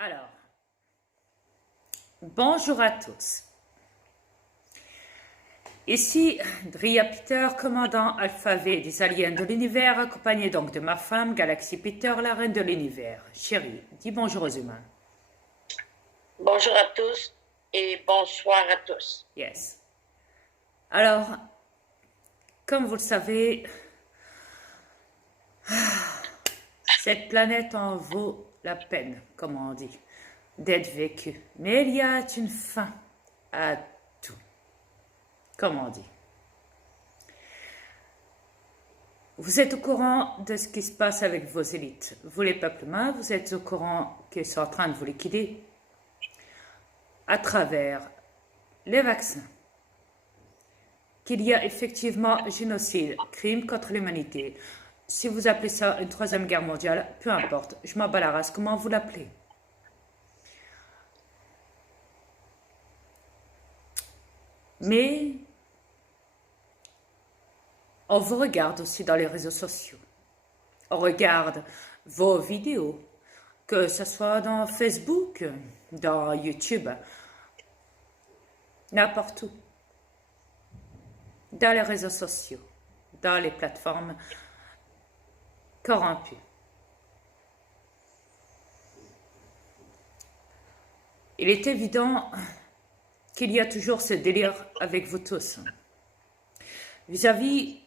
Alors, bonjour à tous. Ici, Dria Peter, commandant alphabet des aliens de l'univers, accompagné donc de ma femme, Galaxy Peter, la reine de l'univers. Chérie, dis bonjour aux humains. Bonjour à tous et bonsoir à tous. Yes. Alors, comme vous le savez, cette planète en vaut la peine, comme on dit, d'être vécue. Mais il y a une fin à tout, comme on dit. Vous êtes au courant de ce qui se passe avec vos élites. Vous, les peuples humains, vous êtes au courant qu'ils sont en train de vous liquider à travers les vaccins. Qu'il y a effectivement génocide, crime contre l'humanité. Si vous appelez ça une troisième guerre mondiale, peu importe, je m'en bats la race, comment vous l'appelez? Mais on vous regarde aussi dans les réseaux sociaux. On regarde vos vidéos, que ce soit dans Facebook, dans YouTube, n'importe où. Dans les réseaux sociaux, dans les plateformes corrompues. Il est évident qu'il y a toujours ce délire avec vous tous. Vis-à-vis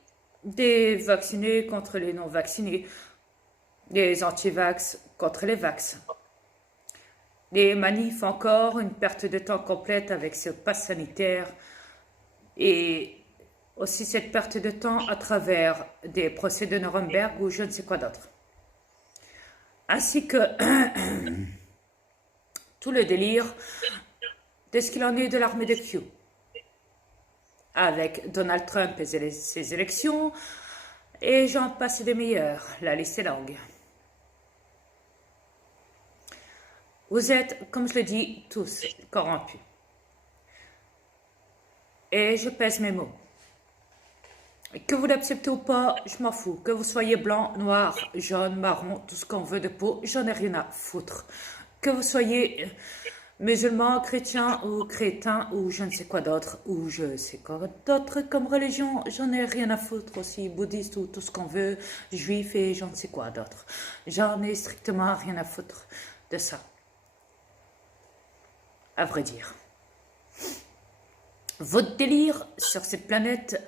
des vaccinés contre les non-vaccinés, des anti-vax contre les vax. Les manifs encore, une perte de temps complète avec ce pass sanitaire et aussi cette perte de temps à travers des procès de Nuremberg ou je ne sais quoi d'autre. Ainsi que tout le délire de ce qu'il en est de l'armée de Q. Avec Donald Trump et ses élections, et j'en passe des meilleurs, la liste est longue. Vous êtes, comme je le dis, tous corrompus. Et je pèse mes mots. Que vous l'acceptez ou pas, je m'en fous. Que vous soyez blanc, noir, jaune, marron, tout ce qu'on veut de peau, j'en ai rien à foutre. Que vous soyez musulman, chrétien ou crétin ou je ne sais quoi d'autre, ou je sais quoi d'autre comme religion, j'en ai rien à foutre aussi, bouddhiste ou tout ce qu'on veut, juif et je ne sais quoi d'autre. J'en ai strictement rien à foutre de ça. À vrai dire. Votre délire sur cette planète,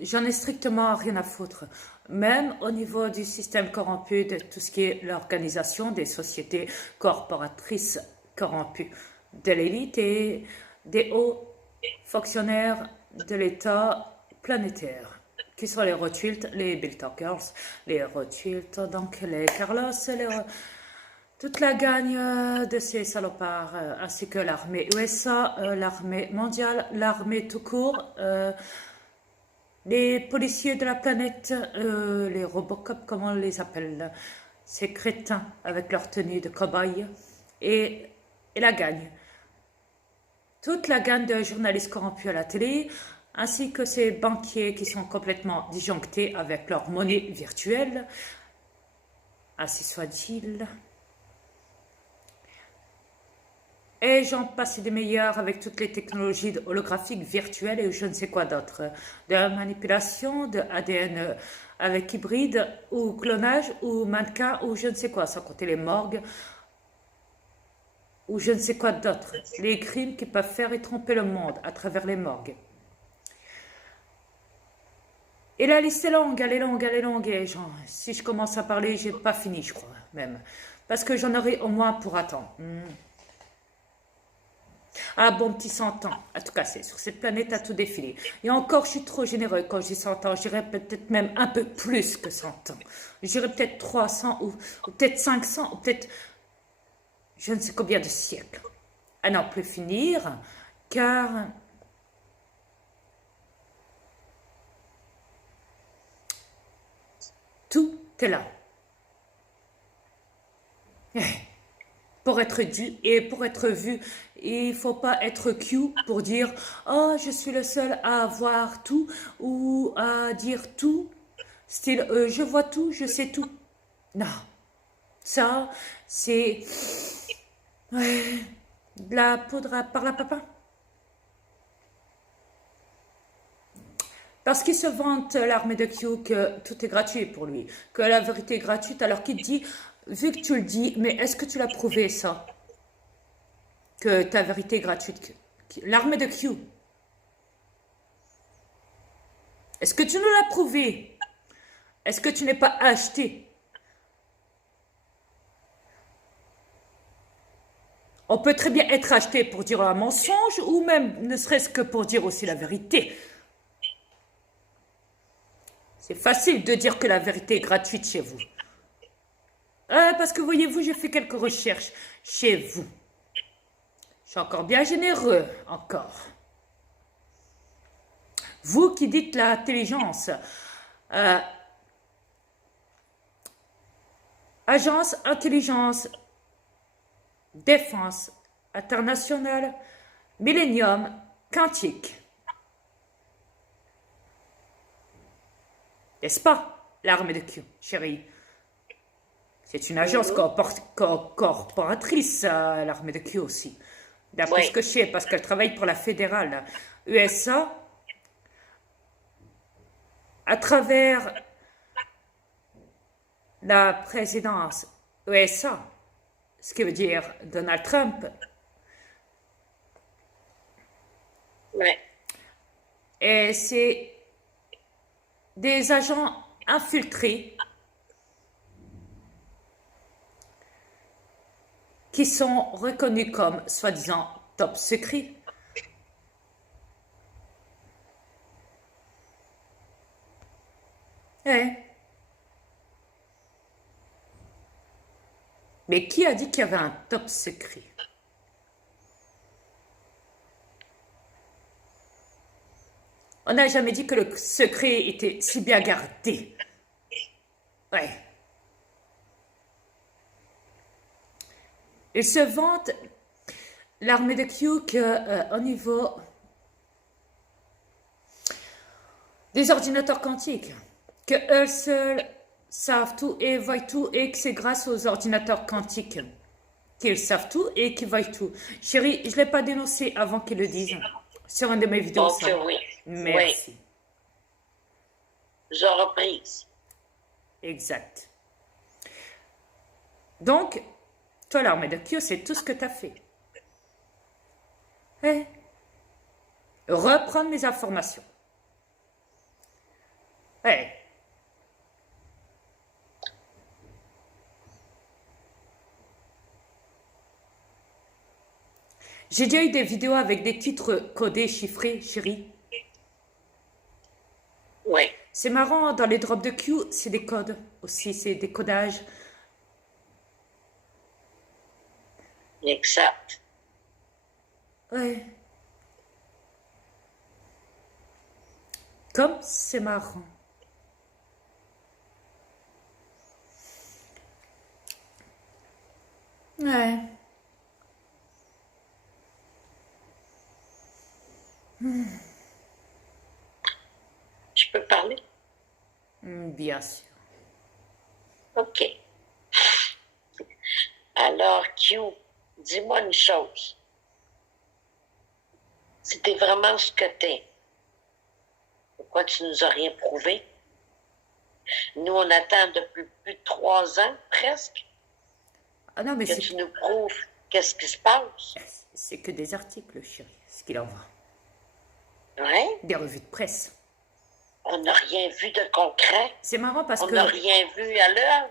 j'en ai strictement rien à foutre. Même au niveau du système corrompu, de tout ce qui est l'organisation des sociétés corporatrices corrompues, de l'élite et des hauts fonctionnaires de l'État planétaire, qui sont les Rothschild, les Bilderberg, les Rothschild, donc les Carlos, toute la gagne de ces salopards, ainsi que l'armée USA, l'armée mondiale, l'armée tout court, les policiers de la planète, les Robocop, comme on les appelle, ces crétins avec leur tenue de cobaye, et la gagne. Toute la gagne de journalistes corrompus à la télé, ainsi que ces banquiers qui sont complètement disjonctés avec leur monnaie virtuelle, ainsi soit-il. Et j'en passe des meilleurs avec toutes les technologies holographiques virtuelles et je ne sais quoi d'autre. De la manipulation, de ADN avec hybride ou clonage ou mannequin ou je ne sais quoi, sans compter les morgues ou je ne sais quoi d'autre. Les crimes qui peuvent faire et tromper le monde à travers les morgues. Et la liste est longue, elle est longue, elle est longue. Et genre, si je commence à parler, j'ai pas fini, je crois, même. Parce que j'en aurai au moins pour attendre. Ah, bon petit 100 ans, à tout casser, sur cette planète à tout défiler. Et encore, je suis trop généreux quand je dis 100 ans, je dirais peut-être même un peu plus que 100 ans. Je dirais peut-être 300 ou peut-être 500 ou peut-être je ne sais combien de siècles. À n'en plus finir, car tout est là. Pour être dit et pour être vu. Il ne faut pas être Q pour dire « Oh, je suis le seul à voir tout » ou à dire tout. Style « Je vois tout, je sais tout ». Non. Ça, c'est Ouais. De la poudre à parapapa. Parce qu'il se vante, l'armée de Q, que tout est gratuit pour lui, que la vérité est gratuite, alors qu'il dit, vu que tu le dis, mais est-ce que tu l'as prouvé ça? Que ta vérité est gratuite. L'armée de Q. Est-ce que tu nous l'as prouvé? Est-ce que tu n'es pas acheté? On peut très bien être acheté pour dire un mensonge ou même ne serait-ce que pour dire aussi la vérité. C'est facile de dire que la vérité est gratuite chez vous. Parce que voyez-vous, j'ai fait quelques recherches chez vous. Je suis encore bien généreux, encore. Vous qui dites l'intelligence, agence intelligence défense internationale, millénium quantique. N'est-ce pas, l'armée de Q, chérie? C'est une agence corporatrice, l'armée de Q aussi. D'après ce que je sais, parce qu'elle travaille pour la fédérale USA, à travers la présidence USA, ce qui veut dire Donald Trump. Ouais. Et c'est des agents infiltrés qui sont reconnus comme soi-disant top secret. Ouais. Mais qui a dit qu'il y avait un top secret? On n'a jamais dit que le secret était si bien gardé. Ouais. Il se vante, l'armée de Q, qu'au niveau des ordinateurs quantiques, qu'eux seuls savent tout et voient tout, et que c'est grâce aux ordinateurs quantiques qu'ils savent tout et qu'ils voient tout. Chérie, je ne l'ai pas dénoncé avant qu'ils le disent sur une de mes vidéos. Ok, oui. Merci. Oui. Je reprise. Exact. Donc, toi, l'armée de Q, c'est tout ce que tu as fait. Reprendre mes informations. J'ai déjà eu des vidéos avec des titres codés, chiffrés, chérie. Oui. C'est marrant, dans les drops de Q, c'est des codes aussi, c'est des codages. Exact. Ouais. Comme c'est marrant. Ouais. Je peux parler? Bien sûr. OK. Alors, Q, dis-moi une chose. Si t'es vraiment ce que t'es, pourquoi tu nous as rien prouvé? Nous, on attend depuis plus de 3 ans, presque, Ah non, mais que tu nous prouves qu'est-ce qui se passe. c'est que des articles, chérie, ce qu'il envoie. Ouais? Des revues de presse. On n'a rien vu de concret. C'est marrant parce On que n'a rien vu à l'heure.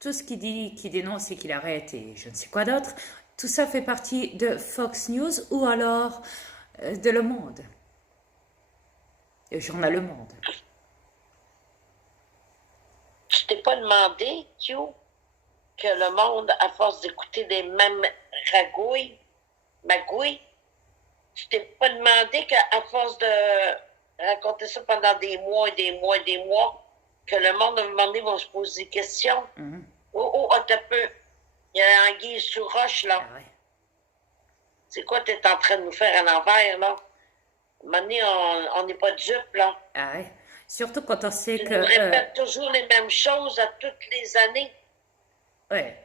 tout ce qu'il dit, qu'il dénonce et qu'il arrête et je ne sais quoi d'autre, tout ça fait partie de Fox News ou alors de Le Monde. Le journal Le Monde. Tu t'es pas demandé, Q, que le monde, à force d'écouter les mêmes magouilles, tu t'es pas demandé qu'à force de raconter ça pendant des mois et des mois et des mois, que le monde, à un moment donné, va se poser des questions. Oh, attends un peu. Il y a anguille sous roche, là. Ah ouais. C'est quoi tu es en train de nous faire à l'envers, là? À un moment donné, on n'est pas dupes, là. Ah ouais. Surtout quand on sait Tu que... nous répètes toujours les mêmes choses à toutes les années. ouais.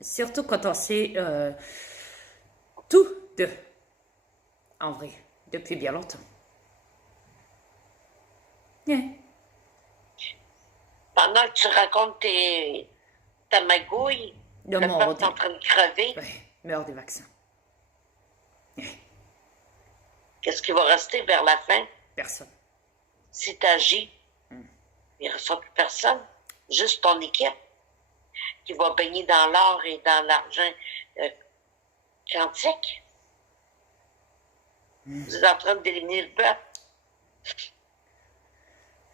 Surtout quand on sait tous deux, en vrai, depuis bien longtemps. Yeah. Pendant que tu racontes ta magouille, Le le monde peuple est en train de crever. meurt du vaccin. Qu'est-ce qui va rester vers la fin? Personne. Si tu agis, il ne restera plus personne. Juste ton équipe qui va baigner dans l'or et dans l'argent quantique. Vous êtes en train d'éliminer le peuple.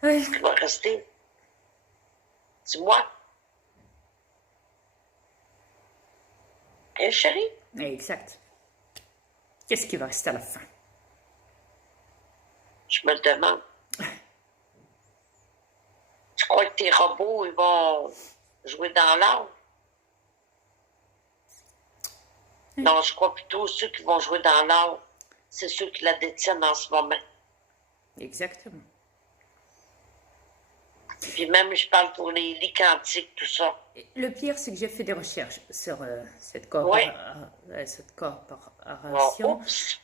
Qu'est-ce qui va rester? Dis-moi. Hein, chérie? Exact. Qu'est-ce qui va rester à la fin? Je me le demande. Tu crois que tes robots, ils vont jouer dans l'or? Non, je crois plutôt ceux qui vont jouer dans l'or, c'est ceux qui la détiennent en ce moment. Exactement. Puis même, je parle pour les lits quantiques, tout ça. Le pire, c'est que j'ai fait des recherches sur cette corporation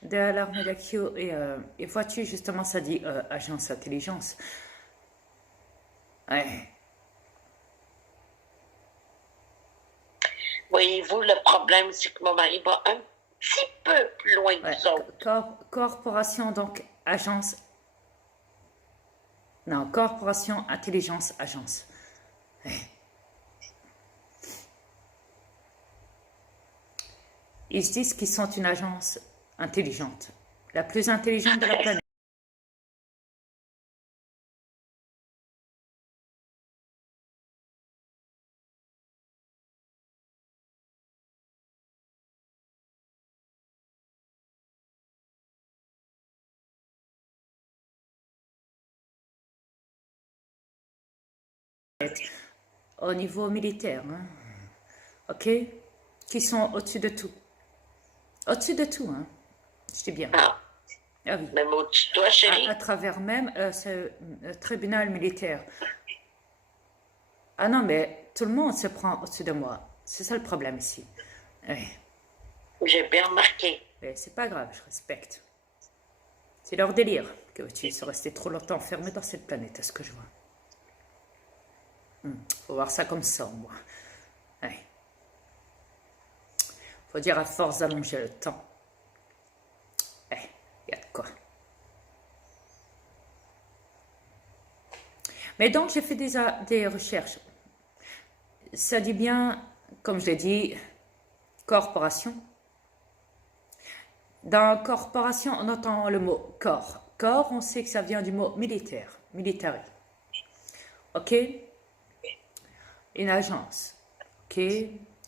de l'armée d'Akio et vois-tu, justement, ça dit agence intelligence. Ouais. Voyez-vous, le problème, c'est que mon mari va un petit peu plus loin que vous autres. Corporation, donc, agence. Non, corporation, intelligence, agence. Ouais. Ils se disent qu'ils sont une agence intelligente, la plus intelligente de la planète. Au niveau militaire, hein. Ok, qui sont au-dessus de tout. Au-dessus de tout, hein. Je dis bien. Ah. Ah oui. Même au-dessus de toi, chérie. À travers même ce tribunal militaire. Ah non, mais tout le monde se prend au-dessus de moi. C'est ça le problème ici. Oui. J'ai bien remarqué. C'est pas grave, je respecte. C'est leur délire que tu sois resté trop longtemps enfermé dans cette planète, à ce que je vois. Faut voir ça comme ça, moi. Ouais. Faut dire à force d'allonger le temps. Il y a de quoi. Mais donc, j'ai fait des recherches. Ça dit bien, comme je l'ai dit, corporation. Dans corporation, on entend le mot corps. Corps, on sait que ça vient du mot militaire, military. Ok? Une agence. Ok?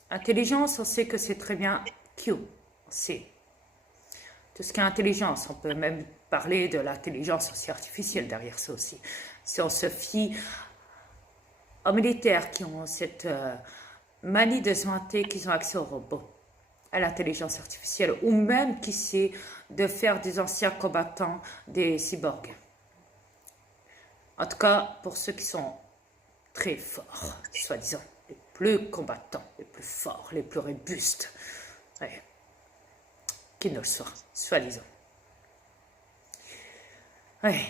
Intelligence, on sait que c'est très bien Q. On sait. Tout ce qui est intelligence, on peut même parler de l'intelligence aussi artificielle derrière ça aussi. Si on se fie aux militaires qui ont cette manie de se vanter qu'ils ont accès aux robots, à l'intelligence artificielle, ou même qui sait de faire des anciens combattants des cyborgs. En tout cas, pour ceux qui sont très forts, soi-disant, les plus combattants, les plus forts, les plus robustes, ouais, qui ne le soient, soi-disant. Ouais.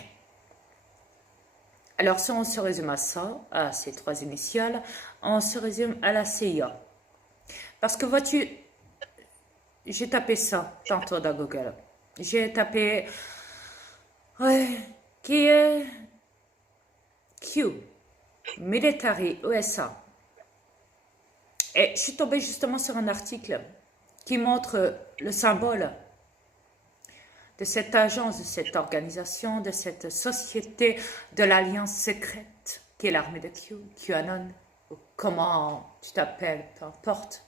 Alors, si on se résume à ça, à ces trois initiales, on se résume à la CIA. Parce que vois-tu, j'ai tapé ça tantôt dans Google. J'ai tapé qui est Q, Military USA. Et je suis tombée justement sur un article qui montre le symbole de cette agence, de cette organisation, de cette société, de l'alliance secrète qui est l'armée de Q, QAnon, ou comment tu t'appelles, peu importe.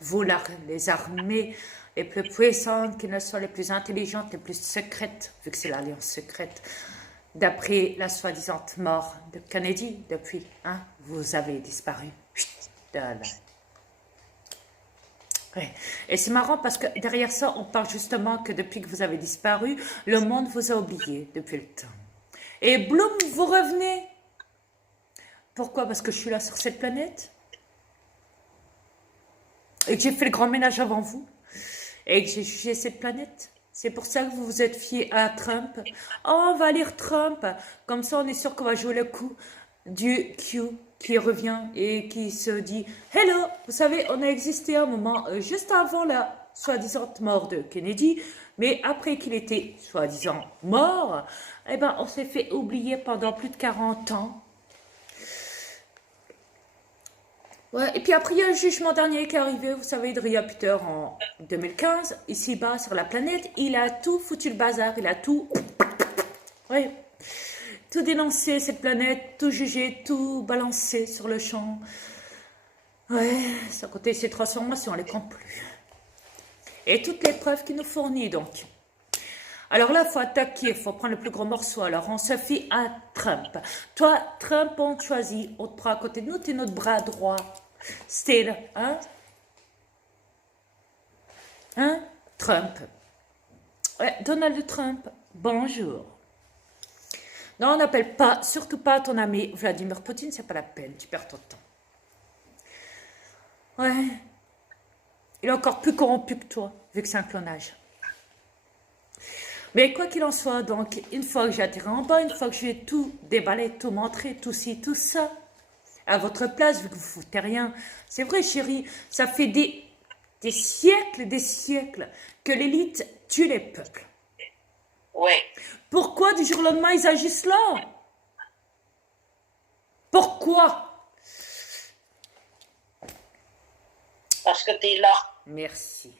Vous, les armées les plus puissantes, qui ne sont les plus intelligentes, les plus secrètes, vu que c'est l'alliance secrète, d'après la soi-disant mort de Kennedy, depuis, hein, vous avez disparu. Ouais. Et c'est marrant parce que derrière ça, on parle justement que depuis que vous avez disparu, le monde vous a oublié depuis le temps. Et bloum, vous revenez. Pourquoi? Parce que je suis là sur cette planète et que j'ai fait le grand ménage avant vous et que j'ai jugé cette planète. C'est pour ça que vous vous êtes fié à Trump. Oh, on va lire Trump. Comme ça, on est sûr qu'on va jouer le coup du Q qui revient et qui se dit « Hello, vous savez, on a existé un moment juste avant la soi-disant mort de Kennedy, mais après qu'il était soi-disant mort, eh ben, on s'est fait oublier pendant plus de 40 ans. » Ouais, et puis après, il y a le jugement dernier qui est arrivé, vous savez, de Rhea en 2015, ici-bas sur la planète. Il a tout foutu le bazar, il a tout... Ouais, tout dénoncé, cette planète, tout jugé, tout balancé sur le champ. Ouais, sans compter ses transformations, on les compte plus. Et toutes les preuves qu'il nous fournit, donc. Alors là, il faut attaquer, il faut prendre le plus gros morceau. Alors, on se fie à Trump. Toi, Trump, on te choisit. On te prend à côté de nous, tu es notre bras droit. Still, hein? Hein? Trump. Ouais, Donald Trump, bonjour. Non, on n'appelle pas, surtout pas ton ami Vladimir Poutine, c'est pas la peine, tu perds ton temps. Ouais. Il est encore plus corrompu que toi, vu que c'est un clonage. Mais quoi qu'il en soit, donc, une fois que j'ai atterri en bas, une fois que j'ai tout déballé, tout montré, tout ci, tout ça, à votre place, vu que vous ne foutez rien, c'est vrai, chérie, ça fait des siècles que l'élite tue les peuples. Oui. Pourquoi du jour au lendemain ils agissent là? Pourquoi? Parce que tu es là. Merci.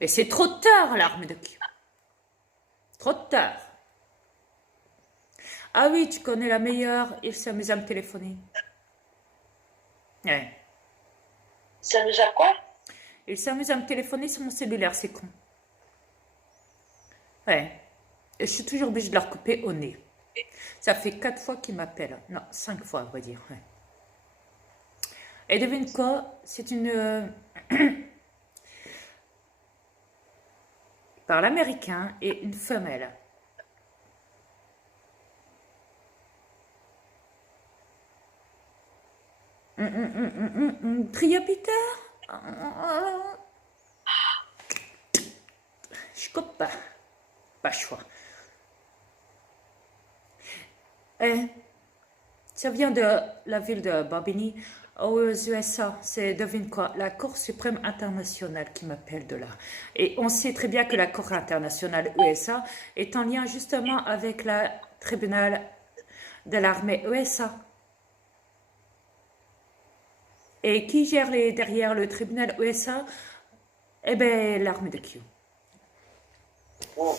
Et c'est trop tard, l'arme de Q. Trop tard. Ah oui, tu connais la meilleure, il s'amuse à me téléphoner. Ouais. Il s'amuse à quoi? Il s'amuse à me téléphoner sur mon cellulaire, c'est con. Ouais. Et je suis toujours obligée de leur couper au nez. Ça fait 4 fois qu'il m'appelle. Non, 5 fois, on va dire. Ouais. Et devine quoi? C'est une... Il parle américain et une femelle. Tria Peter? Je coupe pas. Pas choix. Ça vient de la ville de Bobigny, aux USA. C'est, devine quoi, la Cour suprême internationale qui m'appelle de là. Et on sait très bien que la Cour internationale USA est en lien justement avec le tribunal de l'armée USA. Et qui gère derrière le tribunal USA? Eh bien, l'armée de Q. Oh.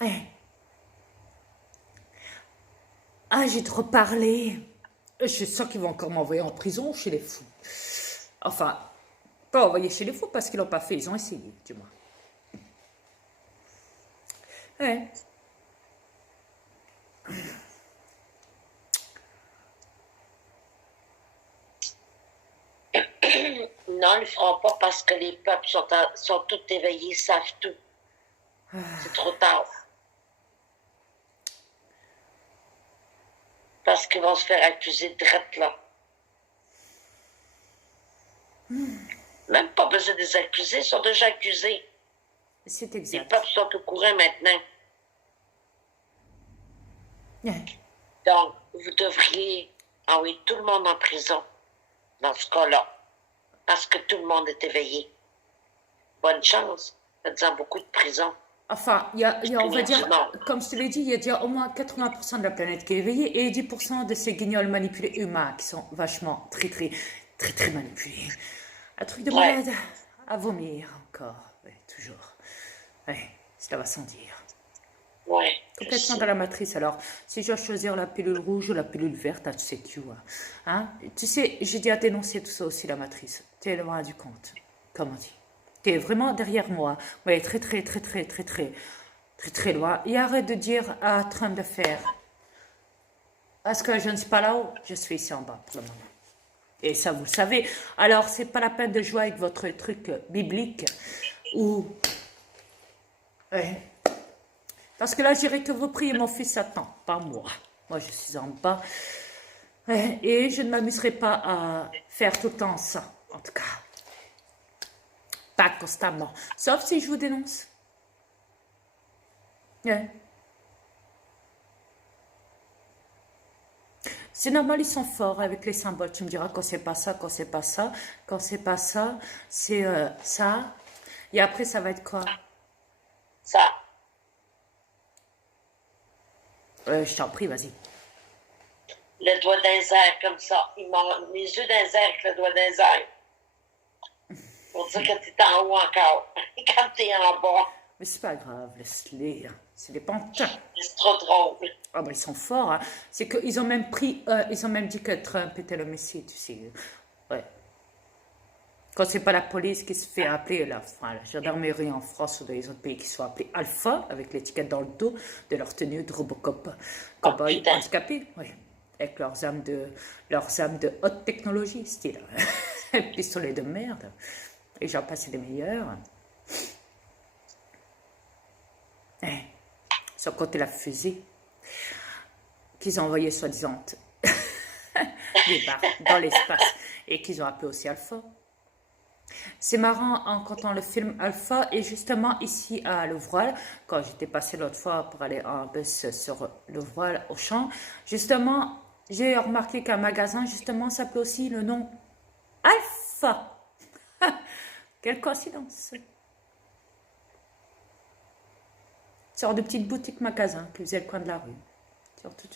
Ouais. Ah, j'ai trop parlé. Je sens qu'ils vont encore m'envoyer en prison chez les fous. Enfin, pas envoyer chez les fous parce qu'ils l'ont pas fait, ils ont essayé, du moins. Ouais. Non, ils ne le feront pas parce que les peuples sont tous éveillés, savent tout. C'est trop tard. Parce qu'ils vont se faire accuser de traite, là. Même pas besoin de les accuser, ils sont déjà accusés. C'est Les exact. peuples sont au courant maintenant. Ouais. Donc, vous devriez envoyer tout le monde en prison, dans ce cas-là, parce que tout le monde est éveillé. Bonne chance, faites-en beaucoup de prisons. Enfin, on va dire, comme je te l'ai dit, il y a déjà au moins 80% de la planète qui est éveillée et 10% de ces guignols manipulés humains qui sont vachement très manipulés. Un truc de malade à vomir encore. Ouais, toujours. Ouais, cela va sans dire. Ouais. Complètement dans la matrice. Alors, si je dois choisir la pilule rouge ou la pilule verte, tu sais, tu vois. Hein? Tu sais, j'ai déjà dénoncé tout ça aussi, la matrice. Tu es loin du compte, comme on dit. Tu es vraiment derrière moi. Ouais, très loin. Et arrête de dire à Trump de faire. Parce que je ne suis pas là-haut, je suis ici en bas pour le moment. Et ça, vous le savez. Alors, c'est pas la peine de jouer avec votre truc biblique ou... Ouais. Parce que là, je dirais que vous priez mon fils Satan, pas moi. Moi, je suis en bas. Ouais. Et je ne m'amuserai pas à faire tout le temps ça, en tout cas. Pas constamment. Sauf si je vous dénonce. Ouais. C'est normal, ils sont forts avec les symboles. Tu me diras quand c'est pas ça, quand c'est pas ça, quand c'est pas ça, c'est ça. Et après, ça va être quoi? Ça. Je t'en prie, vas-y. Le doigt dans les airs, comme ça. Les yeux dans les airs avec le doigt dans les airs. Pour dire que t'es en haut encore. Quand t'es en bas. Mais c'est pas grave, laisse-les. C'est des pantins. C'est trop drôle. Ah ben ils sont forts. Hein. C'est qu'ils ont même pris, ils ont même dit que Trump était le Messie, tu sais. Ouais. Quand c'est pas la police qui se fait appeler, la gendarmerie en France ou dans les autres pays qui sont appelés Alpha, avec l'étiquette dans le dos de leur tenue de Robocop, cowboy handicapé, oui. Avec leurs armes de haute technologie, style. Pistolet de merde. Et j'en passe des meilleurs. Sans compter la fusée qu'ils ont envoyée soi-disant dans l'espace et qu'ils ont appelé aussi Alpha. C'est marrant en comptant le film Alpha et justement ici à Le Voile, quand j'étais passée l'autre fois pour aller en bus sur Le Voile au champ, justement j'ai remarqué qu'un magasin justement s'appelait aussi le nom Alpha. Quelle coïncidence! Sorte de petite boutique magasin qui faisait le coin de la rue.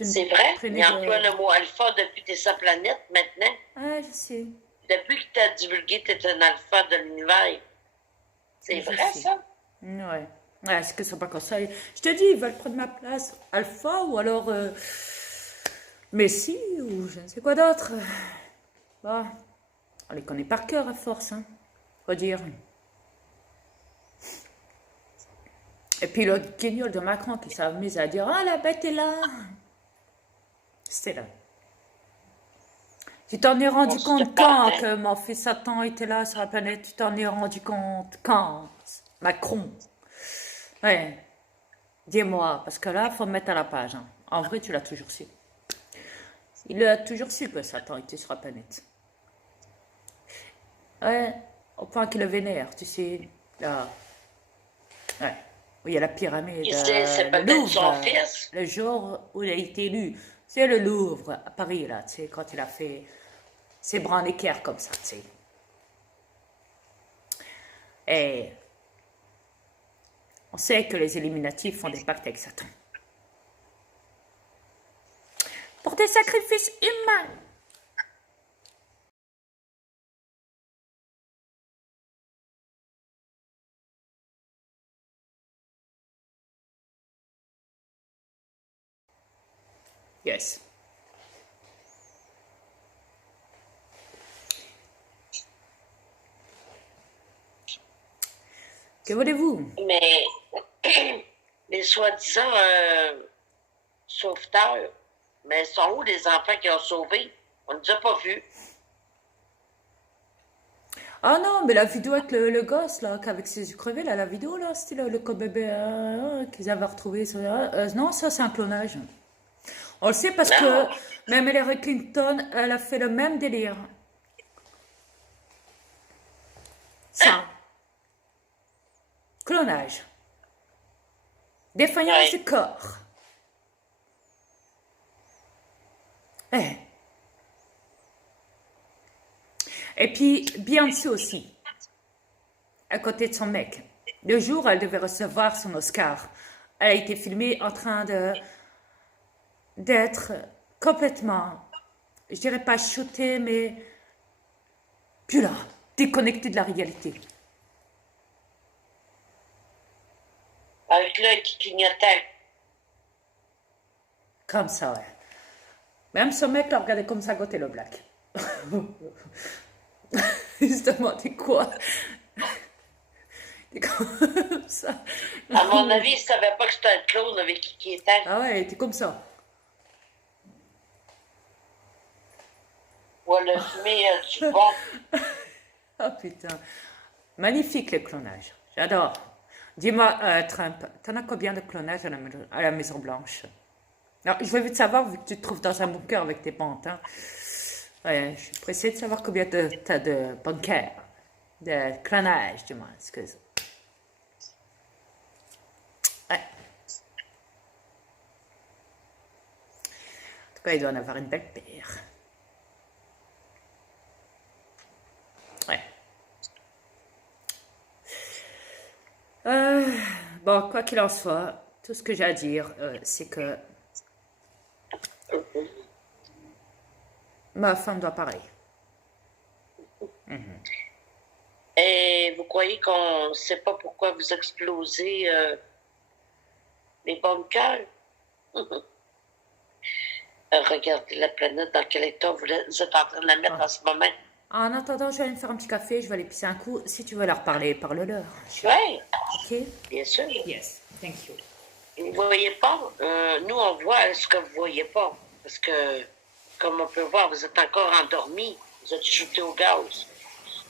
C'est vrai, il emploie le mot alpha depuis que tu es sa planète maintenant. Ah, je sais. Depuis que tu as divulgué que tu es un alpha de l'univers. C'est vrai, ça? Ouais. Est-ce que c'est pas comme ça? Je te dis, ils veulent prendre ma place. Alpha ou alors Messi ou je ne sais quoi d'autre. Bon, on les connaît par cœur à force, hein. Faut dire. Et puis l'autre guignol de Macron qui s'amuse à dire « Ah, la bête est là !» C'était là. Tu t'en es rendu compte quand que mon fils Satan était là sur la planète? Tu t'en es rendu compte quand? Macron. Ouais. Dis-moi, parce que là, il faut me mettre à la page. Hein. En vrai, tu l'as toujours su. Il a toujours su que Satan était sur la planète. Ouais. Au point qu'il le vénère, tu sais. Là. Ouais. Il y a la pyramide. C'est peut-être son fils. Le jour où il a été élu. C'est le Louvre, à Paris, là, tu sais, quand il a fait ses bras en équerre comme ça, tu sais. Et on sait que les Illuminati font des pactes avec Satan. Pour des sacrifices humains. Yes. Que voulez-vous? Mais les soi-disant sauveteurs, mais sont où les enfants qui ont sauvé? On ne les a pas vus. Ah non, mais la vidéo avec le gosse, là, avec ses yeux crevés, là, la vidéo, là, c'était le bébé qu'ils avaient retrouvé. Non, ça, c'est un clonage. On le sait parce que même Hillary Clinton, elle a fait le même délire. Ça. Clonage. Défaillance du corps. Et puis, Beyoncé aussi. À côté de son mec. Le jour où elle devait recevoir son Oscar, elle a été filmée en train d'être complètement, je dirais pas shootée, mais plus là, déconnectée de la réalité. Avec l'œil qui clignotait. Comme ça, ouais. Même son mec l'a regardé comme ça, côté le black. Justement, t'es quoi? T'es comme ça. À mon avis, il ne savait pas que c'était un clone avec qui était. Ah ouais, t'es comme ça. Ou elle a fumé du bon. Oh putain. Magnifique le clonage. J'adore. Dis-moi, Trump, t'en as combien de clonage à la Maison Blanche? Alors, je veux vite savoir, vu que tu te trouves dans un bunker avec tes pantins. Ouais, je suis pressée de savoir combien t'as de bunkers. De clonage, du moins, excuse. Ouais. En tout cas, il doit en avoir une belle paire. Ouais. Bon, quoi qu'il en soit, tout ce que j'ai à dire, c'est que ma femme doit parler. Et vous croyez qu'on ne sait pas pourquoi vous explosez les bunkers? Regardez la planète, dans quel état vous êtes en train de la mettre en ce moment. En attendant, je vais aller me faire un petit café, je vais aller pisser un coup. Si tu veux leur parler, parle-leur. Oui, Ok? bien sûr. Yes, thank you. Vous ne voyez pas? Nous, on voit ce que vous ne voyez pas. Parce que, comme on peut voir, vous êtes encore endormi. Vous êtes shooté au gaz.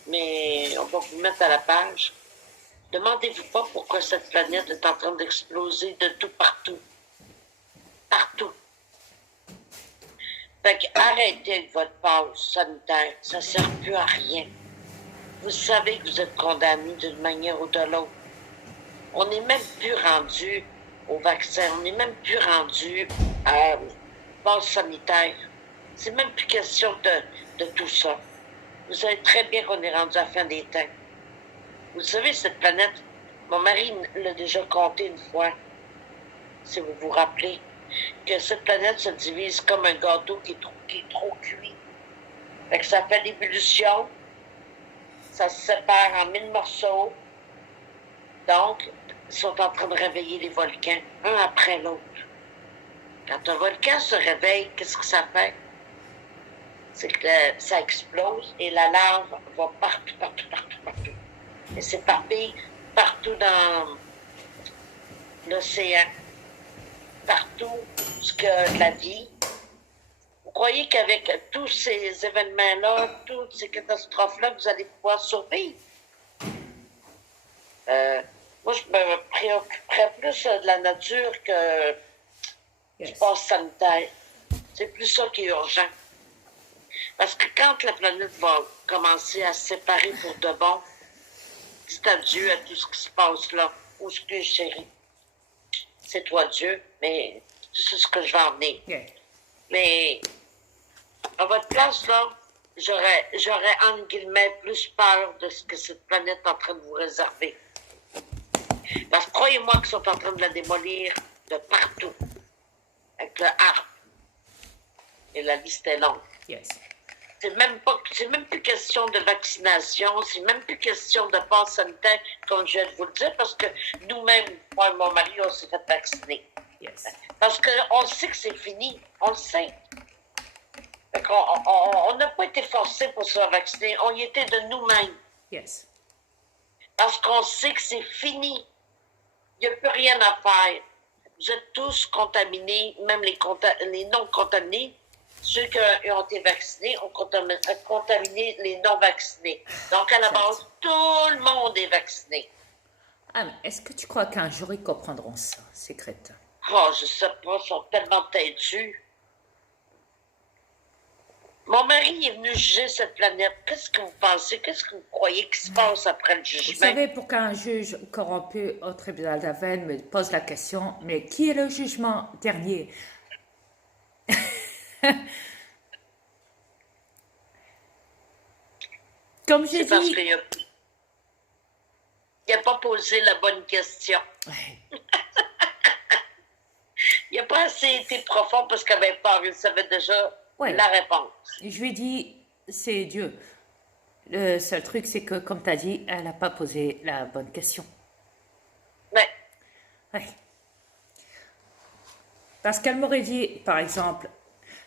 Mais on va vous mettre à la page. Demandez-vous pas pourquoi cette planète est en train d'exploser de tout partout. Partout. Fait qu'arrêtez avec votre passe sanitaire. Ça ne sert plus à rien. Vous savez que vous êtes condamné d'une manière ou de l'autre. On n'est même plus rendu au vaccin. On n'est même plus rendu à passe sanitaire. C'est même plus question de tout ça. Vous savez très bien qu'on est rendu à la fin des temps. Vous savez, cette planète, mon mari l'a déjà compté une fois, si vous vous rappelez, que cette planète se divise comme un gâteau qui est trop cuit. Fait que ça fait l'ébullition, ça se sépare en 1000 morceaux. Donc, ils sont en train de réveiller les volcans, un après l'autre. Quand un volcan se réveille, qu'est-ce que ça fait? C'est que ça explose et la lave va partout. Et s'éparpille partout dans l'océan, partout ce que de la vie. Vous croyez qu'avec tous ces événements-là, toutes ces catastrophes-là, vous allez pouvoir survivre? Moi, je me préoccuperais plus de la nature que du passe sanitaire. C'est plus ça qui est urgent. Parce que quand la planète va commencer à se séparer pour de bon, dites adieu à tout ce qui se passe là. Où est-ce que chérie? C'est toi Dieu, mais c'est ce que je vais en venir. Yeah. Mais à votre place, là, j'aurais entre guillemets plus peur de ce que cette planète est en train de vous réserver. Parce que croyez-moi qu'ils sont en train de la démolir de partout. Avec le harpe. Et la liste est longue. Yes. C'est même plus question de vaccination, c'est même plus question de passe sanitaire, comme je viens de vous le dire, parce que nous-mêmes, moi et mon mari, on s'est fait vacciner. Yes. Parce qu'on sait que c'est fini, on le sait. Fait on n'a pas été forcés pour se faire vacciner, on y était de nous-mêmes. Yes. Parce qu'on sait que c'est fini. Il n'y a plus rien à faire. Vous êtes tous contaminés, même les non-contaminés. Ceux qui ont été vaccinés ont contaminé les non-vaccinés. Donc, à la base, tout le monde est vacciné. Ah, mais est-ce que tu crois qu'un jour ils comprendront ça, ces crétins? Oh, je sais pas, ils sont tellement têtus. Mon mari est venu juger cette planète. Qu'est-ce que vous pensez? Qu'est-ce que vous croyez qui se passe après le jugement? Vous savez, pour qu'un juge corrompu au tribunal d'Aven me pose la question, mais qui est le jugement dernier? Comme j'ai C'est parce dit... qu'il n'a pas posé la bonne question. Il n'a pas assez été profond parce qu'il avait peur. Il savait déjà la réponse. Je lui ai dit, c'est Dieu. Le seul truc, c'est que, comme tu as dit, elle n'a pas posé la bonne question. Ouais. Ouais. Parce qu'elle m'aurait dit, par exemple,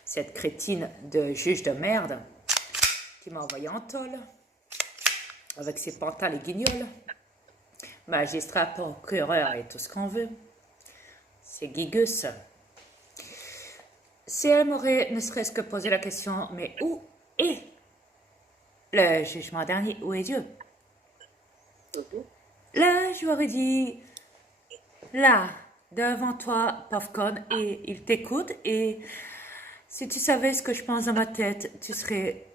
cette crétine de juge de merde qui m'a envoyé en tôle avec ses pantales et guignols, magistrat, procureur et tout ce qu'on veut, c'est Guigus. Si elle m'aurait ne serait-ce que posé la question, mais où est le jugement dernier? Où est Dieu? Là, je lui aurais dit, là, devant toi, Popcorn, et il t'écoute, et si tu savais ce que je pense dans ma tête, tu serais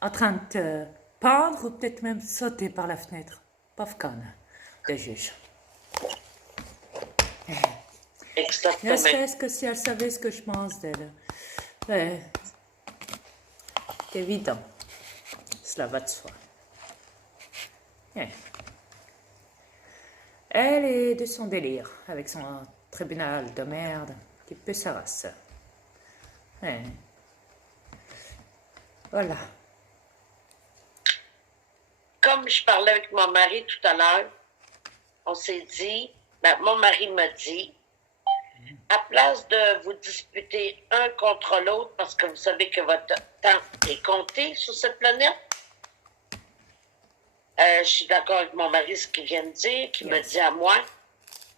en train de te pendre ou peut-être même sauter par la fenêtre. Pauvre conne de juge. Ne Exactement. serait-ce que si elle savait ce que je pense d'elle. Ouais. C'est évident. Cela va de soi. Ouais. Elle est de son délire, avec son tribunal de merde, qui peut sa race. Ouais. Voilà. Comme je parlais avec mon mari tout à l'heure, on s'est dit, ben, mon mari m'a dit, à place de vous disputer un contre l'autre, parce que vous savez que votre temps est compté sur cette planète, je suis d'accord avec mon mari, ce qu'il vient de dire, qui me dit à moi,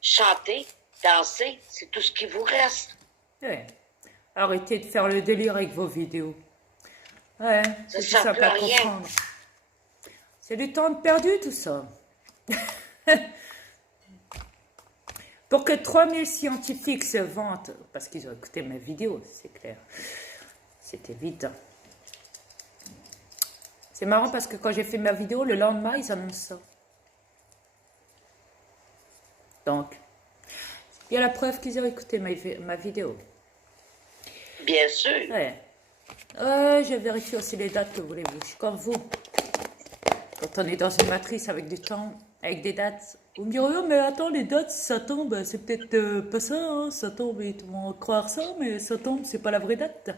chanter, danser, c'est tout ce qui vous reste. Ouais. Arrêtez de faire le délire avec vos vidéos. Ouais, c'est tout simple à comprendre. C'est du temps de perdu tout ça. Pour que 3000 scientifiques se vantent, parce qu'ils ont écouté mes vidéos, c'est clair. C'est évident. C'est marrant parce que quand j'ai fait ma vidéo, le lendemain, ils annoncent ça. Donc, il y a la preuve qu'ils ont écouté ma vidéo. Bien sûr. Ouais. Je vérifie aussi les dates que voulez-vous. Je suis comme vous. Quand on est dans une matrice avec du temps, avec des dates, vous me direz, oh, mais attends, les dates, ça tombe, c'est peut-être pas ça, hein, ça tombe, et tout le monde va croire ça, mais ça tombe, c'est pas la vraie date.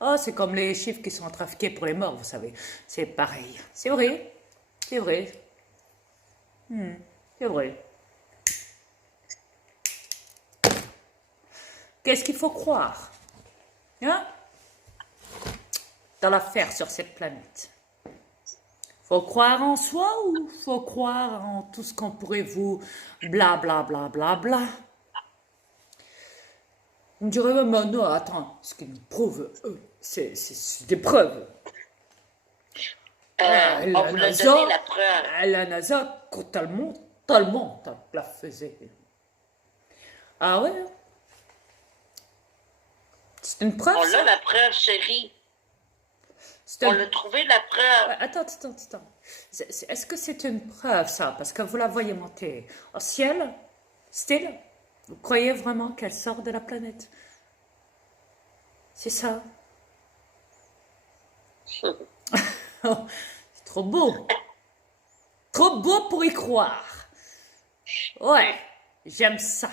Ah, c'est comme les chiffres qui sont trafiqués pour les morts, vous savez. C'est pareil. C'est vrai. C'est vrai. C'est vrai. Qu'est-ce qu'il faut croire? Hein? Dans l'affaire sur cette planète. Faut croire en soi ou faut croire en tout ce qu'on pourrait vous bla bla bla bla bla. On dirait mais non, attends, ce qu'ils nous prouvent, c'est des preuves. On vous a donné la preuve. La NASA, tellement la faisait. Ah ouais? C'est une preuve? On a la preuve, chérie. On a trouvé la preuve. Attends. Est-ce que c'est une preuve, ça? Parce que vous la voyez monter au ciel, still? Vous croyez vraiment qu'elle sort de la planète? C'est ça? C'est trop beau. Trop beau pour y croire. Ouais, j'aime ça.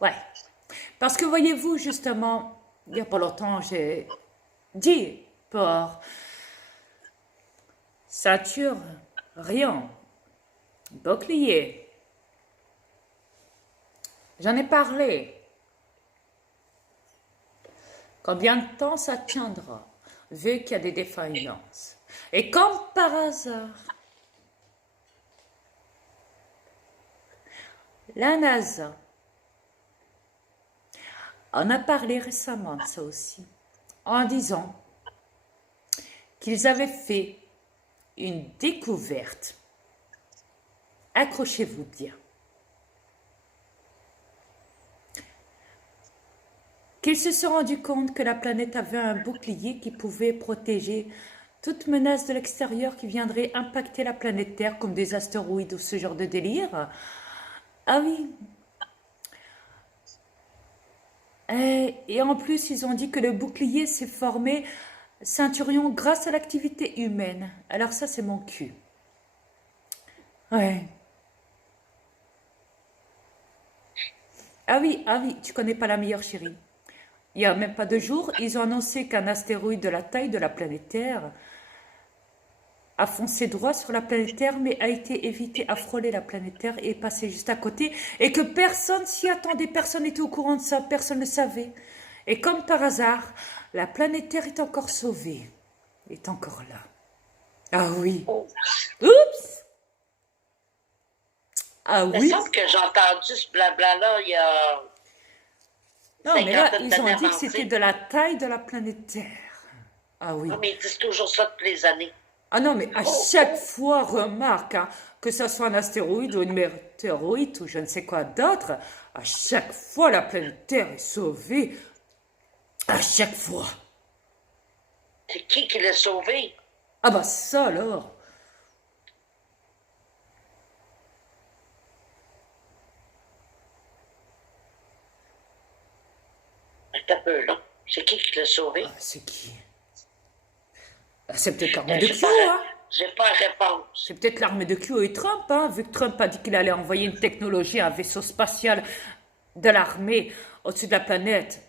Ouais. Parce que voyez-vous, justement, il n'y a pas longtemps, j'ai dit pour ceinture, rien, bouclier. J'en ai parlé. Combien de temps ça tiendra, vu qu'il y a des défaillances? Et comme par hasard, la NASA en a parlé récemment de ça aussi, en disant qu'ils avaient fait une découverte. Accrochez-vous bien. Qu'ils se sont rendus compte que la planète avait un bouclier qui pouvait protéger toute menace de l'extérieur qui viendrait impacter la planète Terre, comme des astéroïdes ou ce genre de délire. Ah oui. Et en plus, ils ont dit que le bouclier s'est formé ceinturion grâce à l'activité humaine. Alors ça, c'est mon cul. Ouais. Ah oui, tu connais pas la meilleure, chérie. Il n'y a même pas 2 jours, ils ont annoncé qu'un astéroïde de la taille de la planète Terre a foncé droit sur la planète Terre, mais a été évité à frôler la planète Terre et est passé juste à côté, et que personne s'y attendait, personne n'était au courant de ça, personne ne savait. Et comme par hasard, la planète Terre est encore sauvée, est encore là. Ah oui. Oups. Ah oui. Il me semble que j'ai entendu ce blabla-là il y a... Non, mais là, ils ont dit que c'était de la taille de la planète Terre. Ah oui. Non, mais ils disent toujours ça toutes les années. Ah non, mais à chaque fois, remarque, hein, que ce soit un astéroïde ou une météorite ou je ne sais quoi d'autre, à chaque fois, la planète Terre est sauvée. À chaque fois. C'est qui l'a sauvé? Ah bah ça alors. Un peu, là. C'est qui l'a sauvé? Ah, c'est qui? Ah, c'est peut-être l'armée de J'ai Q, pas, hein? j'ai pas réponse. C'est peut-être l'armée de Q et Trump, hein? Vu que Trump a dit qu'il allait envoyer une technologie, un vaisseau spatial de l'armée au-dessus de la planète.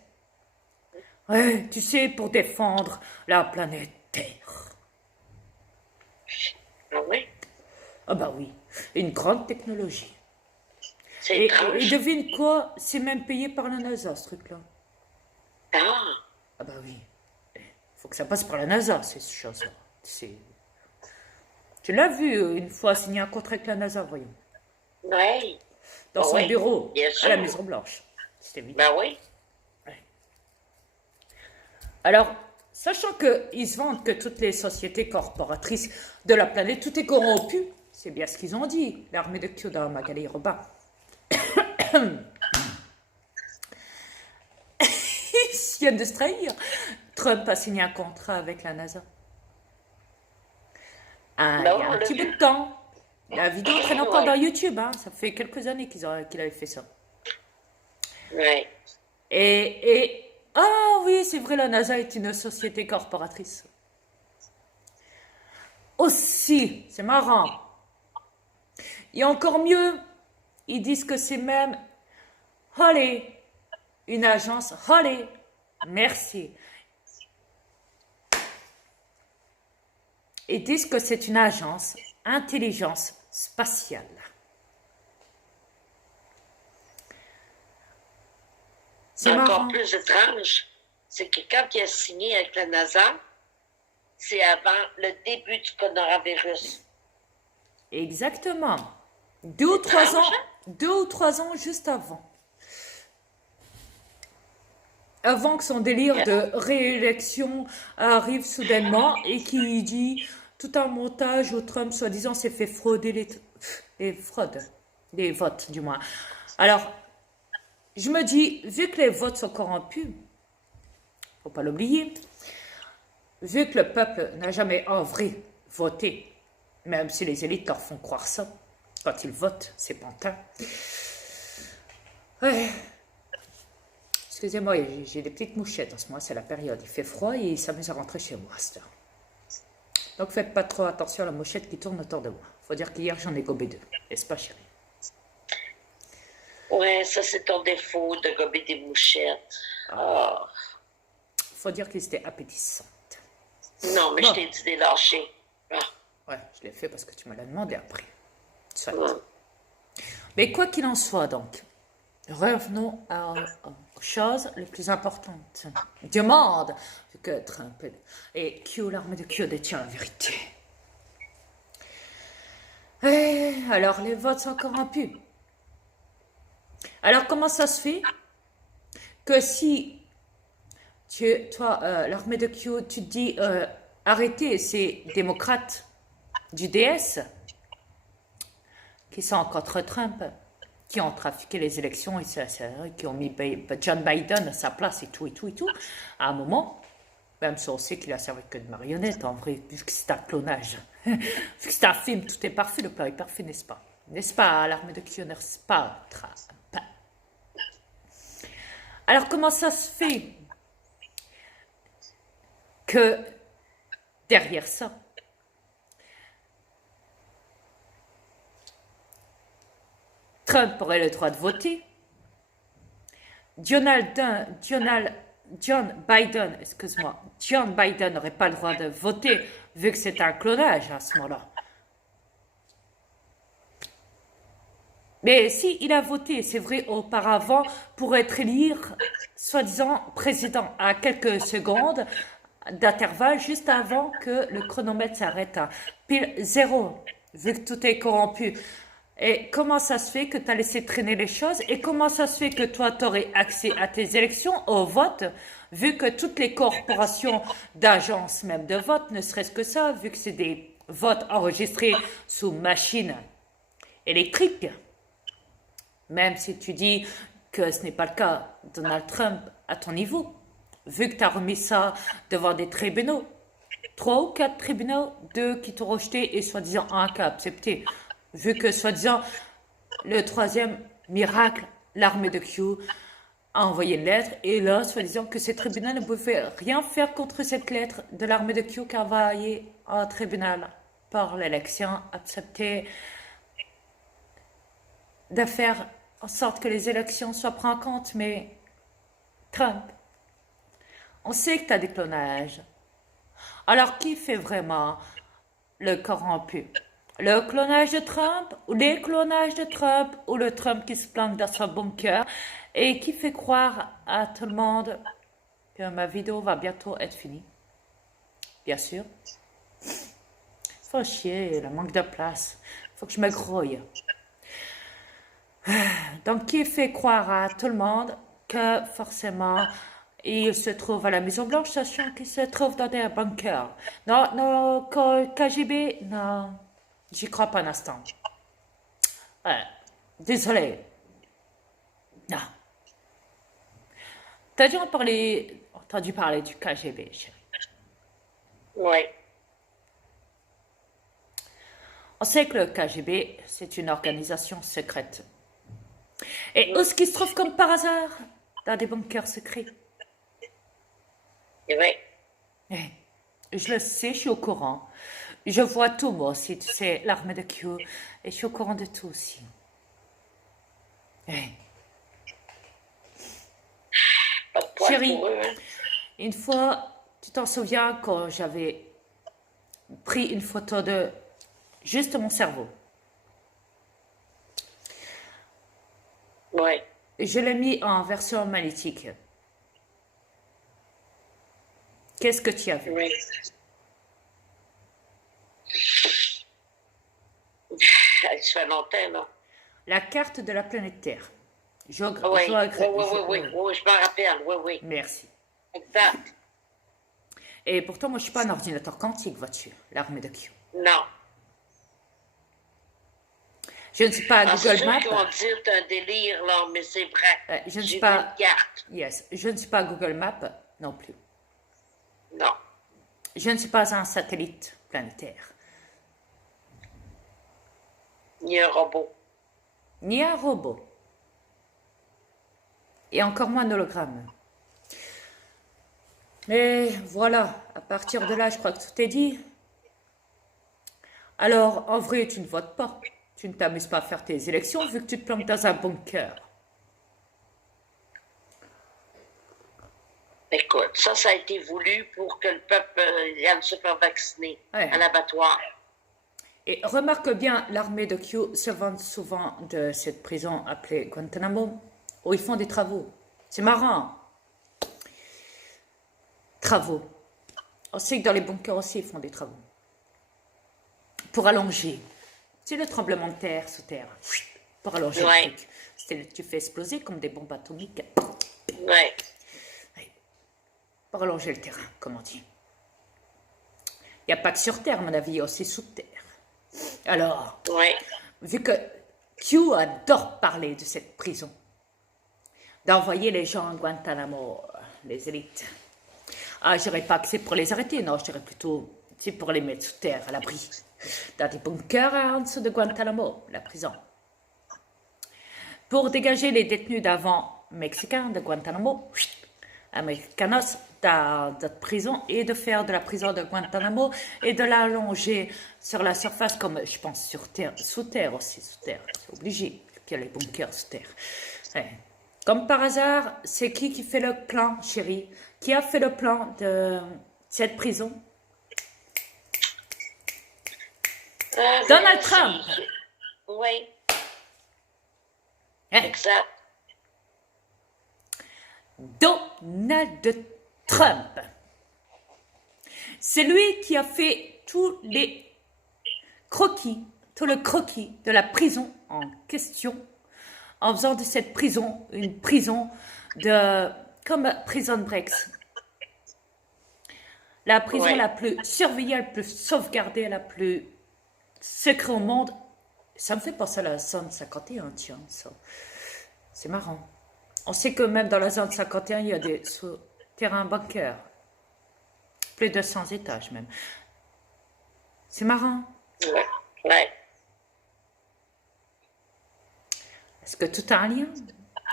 Ouais, tu sais, pour défendre la planète Terre. Ah oui? Ah bah oui, une grande technologie. C'est Et étrange. devine quoi? C'est même payé par la NASA, ce truc-là. Ah, Ah bah oui. Faut que ça passe par la NASA, ces choses-là. Tu l'as vu une fois signer un contrat avec la NASA, voyons. oui. Dans son Oui, bureau, bien à la sûr. Maison Blanche. C'était évident. Ben oui. Alors, sachant qu'ils se vantent que toutes les sociétés corporatrices de la planète, tout est corrompu, c'est bien ce qu'ils ont dit, l'armée de Kyoda, Magali Robin. Ils viennent de se trahir. Trump a signé un contrat avec la NASA. Ah, Ben il y a on un l'a petit bout vu. de temps. La vidéo traîne encore Ouais. dans YouTube, hein. Ça fait quelques années qu'il avait fait ça. Oui. Ah oui, c'est vrai, la NASA est une société corporatrice. Aussi, c'est marrant. Et encore mieux, ils disent que c'est même Holly, une agence Holly. Merci. Ils disent que c'est une agence intelligence spatiale. C'est Encore marrant. plus étrange, c'est que quand il a signé avec la NASA, c'est avant le début du coronavirus. Exactement. 2 ou 3 ans juste avant. Avant que son délire de réélection arrive soudainement et qui dit tout un montage où Trump soi-disant s'est fait frauder les votes du moins. Alors, je me dis, vu que les votes sont corrompus, faut pas l'oublier, vu que le peuple n'a jamais en vrai voté, même si les élites leur font croire ça, quand ils votent, c'est pantin. Ouais. Excusez-moi, j'ai des petites mouchettes en ce moment, c'est la période. Il fait froid et ils s'amusent à rentrer chez moi. Donc faites pas trop attention à la mouchette qui tourne autour de moi. Faut dire qu'hier j'en ai gobé 2, n'est-ce pas chérie? Ouais, ça c'est ton défaut de gober des mouchettes. Ah. Faut dire qu'ils étaient appétissantes. Non, mais Bon. je t'ai dit de les lâcher. Ah. Ouais, je l'ai fait parce que tu me l'as demandé après. Soit. Ouais. Mais quoi qu'il en soit donc, revenons aux choses les plus importantes. Demande que Trump et Q, l'armée de Q détient la vérité. Alors les votes sont corrompus. Alors comment ça se fait que si toi, l'armée de Q, tu te dis arrêtez ces démocrates du DS qui sont contre Trump, qui ont trafiqué les élections et qui ont mis John Biden à sa place et tout, à un moment, même si on sait qu'il a servi que de marionnette, en vrai, vu que c'est un clonage. Vu que c'est un film, tout est parfait, le plan est parfait, n'est-ce pas? N'est-ce pas, l'armée de Q, n'est-ce pas, Trump? Alors, comment ça se fait que derrière ça, Trump aurait le droit de voter, John Biden, excuse-moi, John Biden n'aurait pas le droit de voter vu que c'est un clonage à ce moment-là. Mais si il a voté, c'est vrai, auparavant, pour être élu, soi-disant, président à quelques secondes d'intervalle, juste avant que le chronomètre s'arrête à pile 0, vu que tout est corrompu. Et comment ça se fait que tu as laissé traîner les choses? Et comment ça se fait que toi, tu aurais accès à tes élections, au vote, vu que toutes les corporations d'agences, même de vote, ne serait-ce que ça, vu que c'est des votes enregistrés sous machine électrique? Même si tu dis que ce n'est pas le cas, Donald Trump, à ton niveau, vu que tu as remis ça devant des tribunaux, 3 ou 4 tribunaux, 2 qui t'ont rejeté et soi-disant un qui a accepté. Vu que soi-disant le troisième miracle, l'armée de Q a envoyé une lettre et là, soi-disant que ces tribunaux ne pouvaient rien faire contre cette lettre de l'armée de Q qui a envoyé un tribunal par l'élection accepté de faire en sorte que les élections soient prises en compte, mais Trump, on sait que tu as des clonages. Alors, qui fait vraiment le corrompu? Le clonage de Trump, ou les clonages de Trump, ou le Trump qui se planque dans son bunker et qui fait croire à tout le monde que ma vidéo va bientôt être finie. Bien sûr. Faut chier, le manque de place. Faut que je me grouille. Donc, qui fait croire à tout le monde que forcément il se trouve à la Maison Blanche, sachant qu'il se trouve dans des bunkers. Non, non, KGB, non, j'y crois pas un instant. Désolé. Non. T'as déjà entendu parler du KGB, chérie? Oui. On sait que le KGB, c'est une organisation secrète. Et où est-ce qu'il se trouve comme par hasard? Dans des bunkers secrets. Oui. Je le sais, je suis au courant. Je vois tout, moi aussi, tu sais, l'armée de Q. Et je suis au courant de tout aussi. Pas de poids Chérie, pour eux, hein. une fois, tu t'en souviens quand j'avais pris une photo de juste mon cerveau. Oui. Je l'ai mis en version magnétique. Qu'est-ce que tu as vu? Oui. Ça fait longtemps, là. La carte de la planète Terre. Oui, oui, oui, je m'en rappelle, oui, oui. Merci. Exact. Et pourtant, moi, je suis pas un ordinateur quantique, vois-tu, l'armée de Q. Non. Je ne suis pas Ah, Google c'est sûr Maps. qu'ils vont dire que c'est un délire, là, mais c'est vrai. Je ne suis J'ai pas. vu une carte. Yes, je ne suis pas Google Maps non plus. Non. Je ne suis pas un satellite planétaire. Ni un robot. Ni un robot. Et encore moins un hologramme. Mais voilà, à partir de là, je crois que tout est dit. Alors, en vrai, tu ne votes pas. Tu ne t'amuses pas à faire tes élections vu que tu te plantes dans un bunker. Écoute, ça a été voulu pour que le peuple aille se faire vacciner Ouais. à l'abattoir. Et remarque bien, l'armée de Q se vante souvent de cette prison appelée Guantanamo, où ils font des travaux. C'est marrant. Travaux. On sait que dans les bunkers aussi, ils font des travaux. Pour allonger. C'est le tremblement de terre sous terre. Pour allonger Ouais. le truc. Tu fais exploser comme des bombes atomiques. Oui. Pour allonger le terrain, comme on dit. Il n'y a pas que sur terre, à mon avis, il y a aussi sous terre. Alors, Oui. vu que Q adore parler de cette prison, d'envoyer les gens à Guantanamo, les élites. Ah, je dirais pas que c'est pour les arrêter, non, je dirais plutôt c'est pour les mettre sous terre, à l'abri, dans des bunkers en dessous de Guantanamo, la prison. Pour dégager les détenus d'avant mexicains de Guantanamo, Americanos, dans d'autres prisons, et de faire de la prison de Guantanamo et de l'allonger sur la surface, comme je pense sur terre, sous terre aussi, sous terre, c'est obligé, qu'il y a les bunkers sous terre. Ouais. Comme par hasard, c'est qui fait le plan, chérie? Qui a fait le plan de cette prison? Donald Trump. Oui, Hein? exact. Donald Trump. C'est lui qui a fait tous les croquis, tout le croquis de la prison en question, en faisant de cette prison une prison comme Prison Breaks. La prison Ouais. la plus surveillée, la plus sauvegardée, la plus secrète au monde. Ça me fait penser à la zone 51, tiens, ça. C'est marrant. On sait que même dans la zone 51, il y a des souterrains bunkers plus de 100 étages même. C'est marrant. Ouais. Ouais. Est-ce que tout a un lien?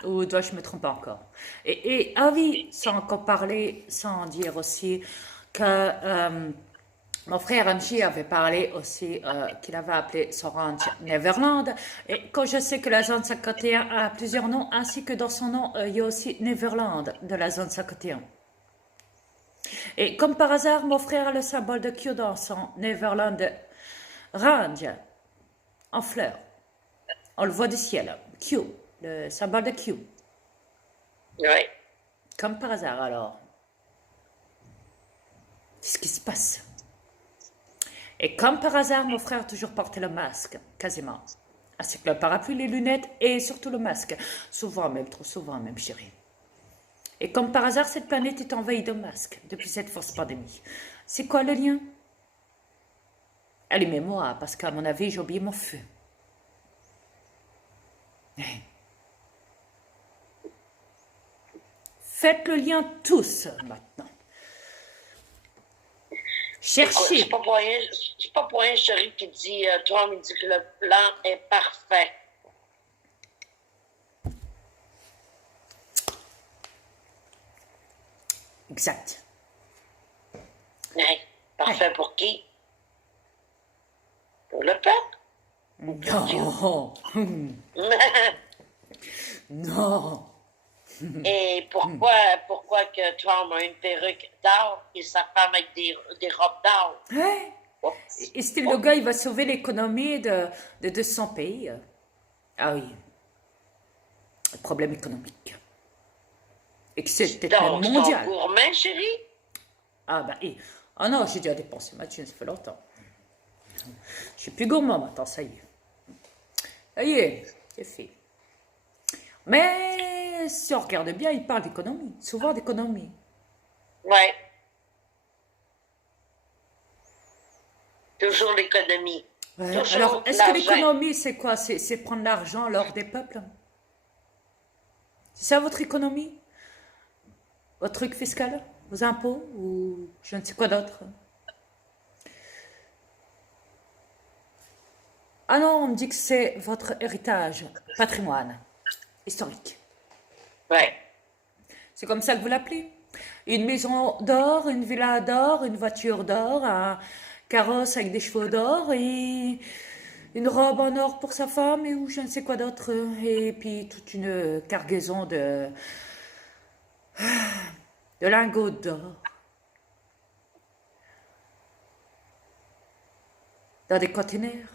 Ou dois-je me tromper encore? Ah oui, sans encore parler, sans dire aussi que mon frère Angie avait parlé aussi qu'il avait appelé son ranch Neverland. Et quand je sais que la zone 51 a plusieurs noms, ainsi que dans son nom, il y a aussi Neverland de la zone 51. Et comme par hasard, mon frère a le symbole de Q dans son Neverland Range en fleurs. On le voit du ciel. Q, le symbole de Q. Ouais. Comme par hasard alors. C'est ce qui se passe. Et comme par hasard, mon frère a toujours porté le masque, quasiment. Ainsi que le parapluie, les lunettes et surtout le masque. Souvent même, trop souvent même, chérie. Et comme par hasard, cette planète est envahie de masques depuis cette fausse pandémie. C'est quoi le lien? Allumez-moi, parce qu'à mon avis, j'ai oublié mon feu. Faites le lien tous maintenant. Cherchez. C'est pas pour rien, chérie, qui dit, Trump, il dit que le plan est parfait. Exact. Ouais. Parfait pour qui? Pour le peuple? Non. Non. Et pourquoi que Trump a une perruque d'or et sa femme avec des robes d'or? Ouais. Oups. Et c'était le gars, il va sauver l'économie de 200 pays. Ah oui. Le problème économique. Et que c'est peut-être même Donc, c'est mondial. gourmand, chérie? Ah bah, ah non, j'ai déjà dépensé ma thune, ça fait longtemps. Je suis plus gourmand maintenant, ça y est. Ça y est, c'est fait. Mais si on regarde bien, il parle d'économie, souvent d'économie. Ouais. Toujours l'économie. Ouais. Toujours Alors, est-ce que l'argent. l'économie, c'est quoi? C'est prendre l'argent alors des peuples? C'est ça votre économie? Votre truc fiscal? Vos impôts? Ou je ne sais quoi d'autre? Ah non, on me dit que c'est votre héritage, patrimoine, historique. Ouais. C'est comme ça que vous l'appelez? Une maison d'or, une villa d'or, une voiture d'or, un carrosse avec des chevaux d'or et une robe en or pour sa femme et ou je ne sais quoi d'autre. Et puis toute une cargaison de lingots d'or. Dans des conteneurs.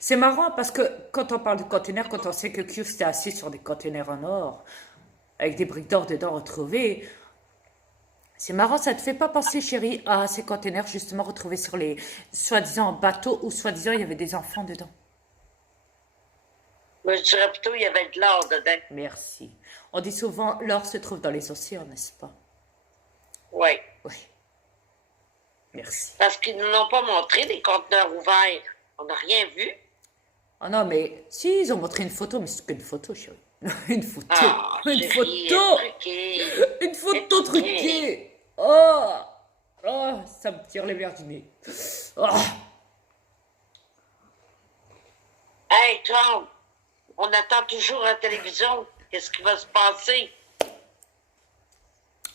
C'est marrant parce que quand on parle de conteneurs, quand on sait que Q s'était assis sur des conteneurs en or, avec des briques d'or dedans retrouvées, c'est marrant, ça te fait pas penser, chérie, à ces conteneurs justement retrouvés sur les soi-disant bateaux où soi-disant il y avait des enfants dedans. Moi, je dirais plutôt qu'il y avait de l'or dedans. Merci. On dit souvent l'or se trouve dans les océans, n'est-ce pas? Oui. Oui. Merci. Parce qu'ils ne nous l'ont pas montré, les conteneurs ouverts. On n'a rien vu. Oh non, mais si, ils ont montré une photo, mais c'est qu'une photo, chérie. Une photo. Ah, Une chérie, photo. truqué. Une photo truquée. truquée. Oh. Oh, ça me tire les verres du nez. Oh. Hey, Tom, on attend toujours à la télévision. Qu'est-ce qui va se passer?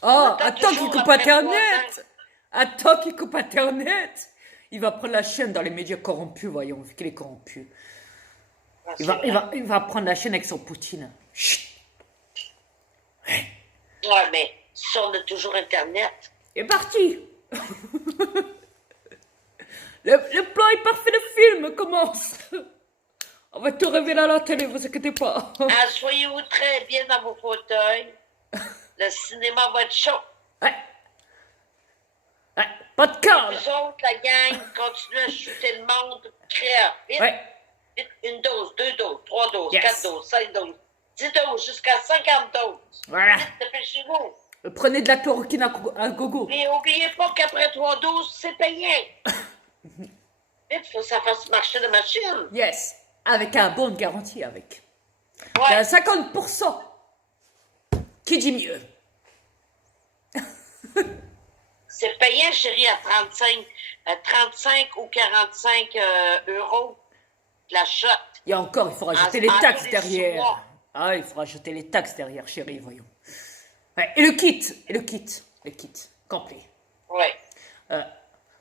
Oh, attend attends qu'il toujours coupe après Internet. Attends qu'il coupe Internet. Il va prendre la chaîne dans les médias corrompus, voyons, vu qu'il est corrompu. Ah, Il va prendre la chaîne avec son Poutine. Chut. Ouais, mais si on a toujours Internet. Il est parti. Le plan est parfait, le film commence. On va te révéler à la télé, vous inquiétez pas. Soyez-vous très bien dans vos fauteuils. Le cinéma va être chaud. Ouais. Ouais, pas de calme. Vous autres, la gang, continuez à shooter le monde. Créa. Vite, Ouais. vite. Une dose, 2 doses, 3 doses, Yes. 4 doses, 5 doses, 10 doses, jusqu'à 50 doses. Voilà. Vite, dépêchez-vous. Prenez de la chloroquine à gogo. Et n'oubliez pas qu'après 3 doses, c'est payé. Vite, il faut que ça fasse marcher la machine. Yes. Avec un bon de garantie, avec. Ouais. Il y a 50%. Qui dit mieux? C'est payant, chérie, à 35 ou 45 euros de la shot. Et encore, il faut rajouter les taxes derrière. Ah, il faut rajouter les taxes derrière, chérie, voyons. Ouais, et le kit complet. Ouais.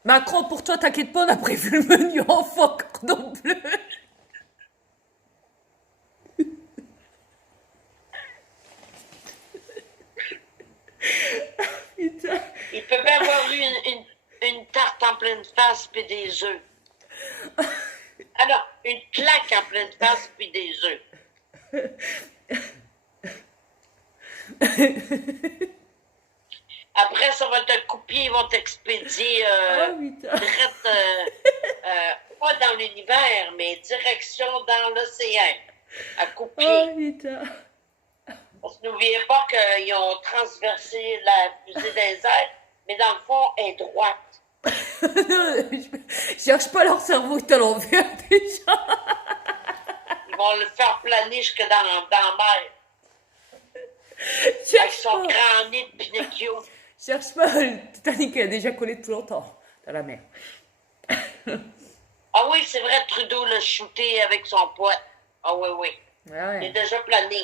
Macron, pour toi, t'inquiète pas, on a prévu le menu enfant cordon bleu. Putain. Il peut bien avoir eu une tarte en pleine face puis des œufs. Alors, une claque en pleine face puis des œufs. Après, ça va te couper, ils vont t'expédier pas dans l'univers, mais direction dans l'océan, à couper. Oh putain. Parce que n'oubliez pas qu'ils ont transversé la fusée des airs, mais dans le fond, elle est droite. Je cherche pas leur cerveau est à l'envers déjà. Ils vont le faire planer jusque dans la mer. Avec Cherche son pas. grand nez de Pinocchio. Cherche pas, le Titanic a déjà collé depuis longtemps dans la mer. Ah oui, c'est vrai, Trudeau l'a shooté avec son poids. Ah oui, oui. Ouais. Il est déjà plané.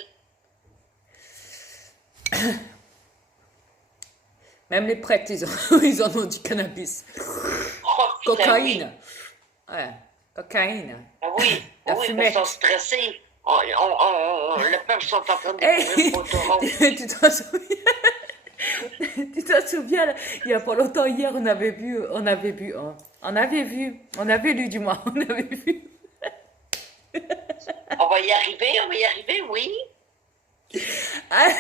Même les prêtres, ils en ont du cannabis. Oh, putain, Cocaïne. oui. Ouais, cocaïne. Ah oui, La oui, fumette. ils sont stressés. Le peuple sont en train de Hey, découvrir Autoroute. tu t'en souviens? Tu t'en souviens, là, il y a pas longtemps, hier, on avait vu, on avait lu du moins, on avait vu. On va y arriver, oui. Un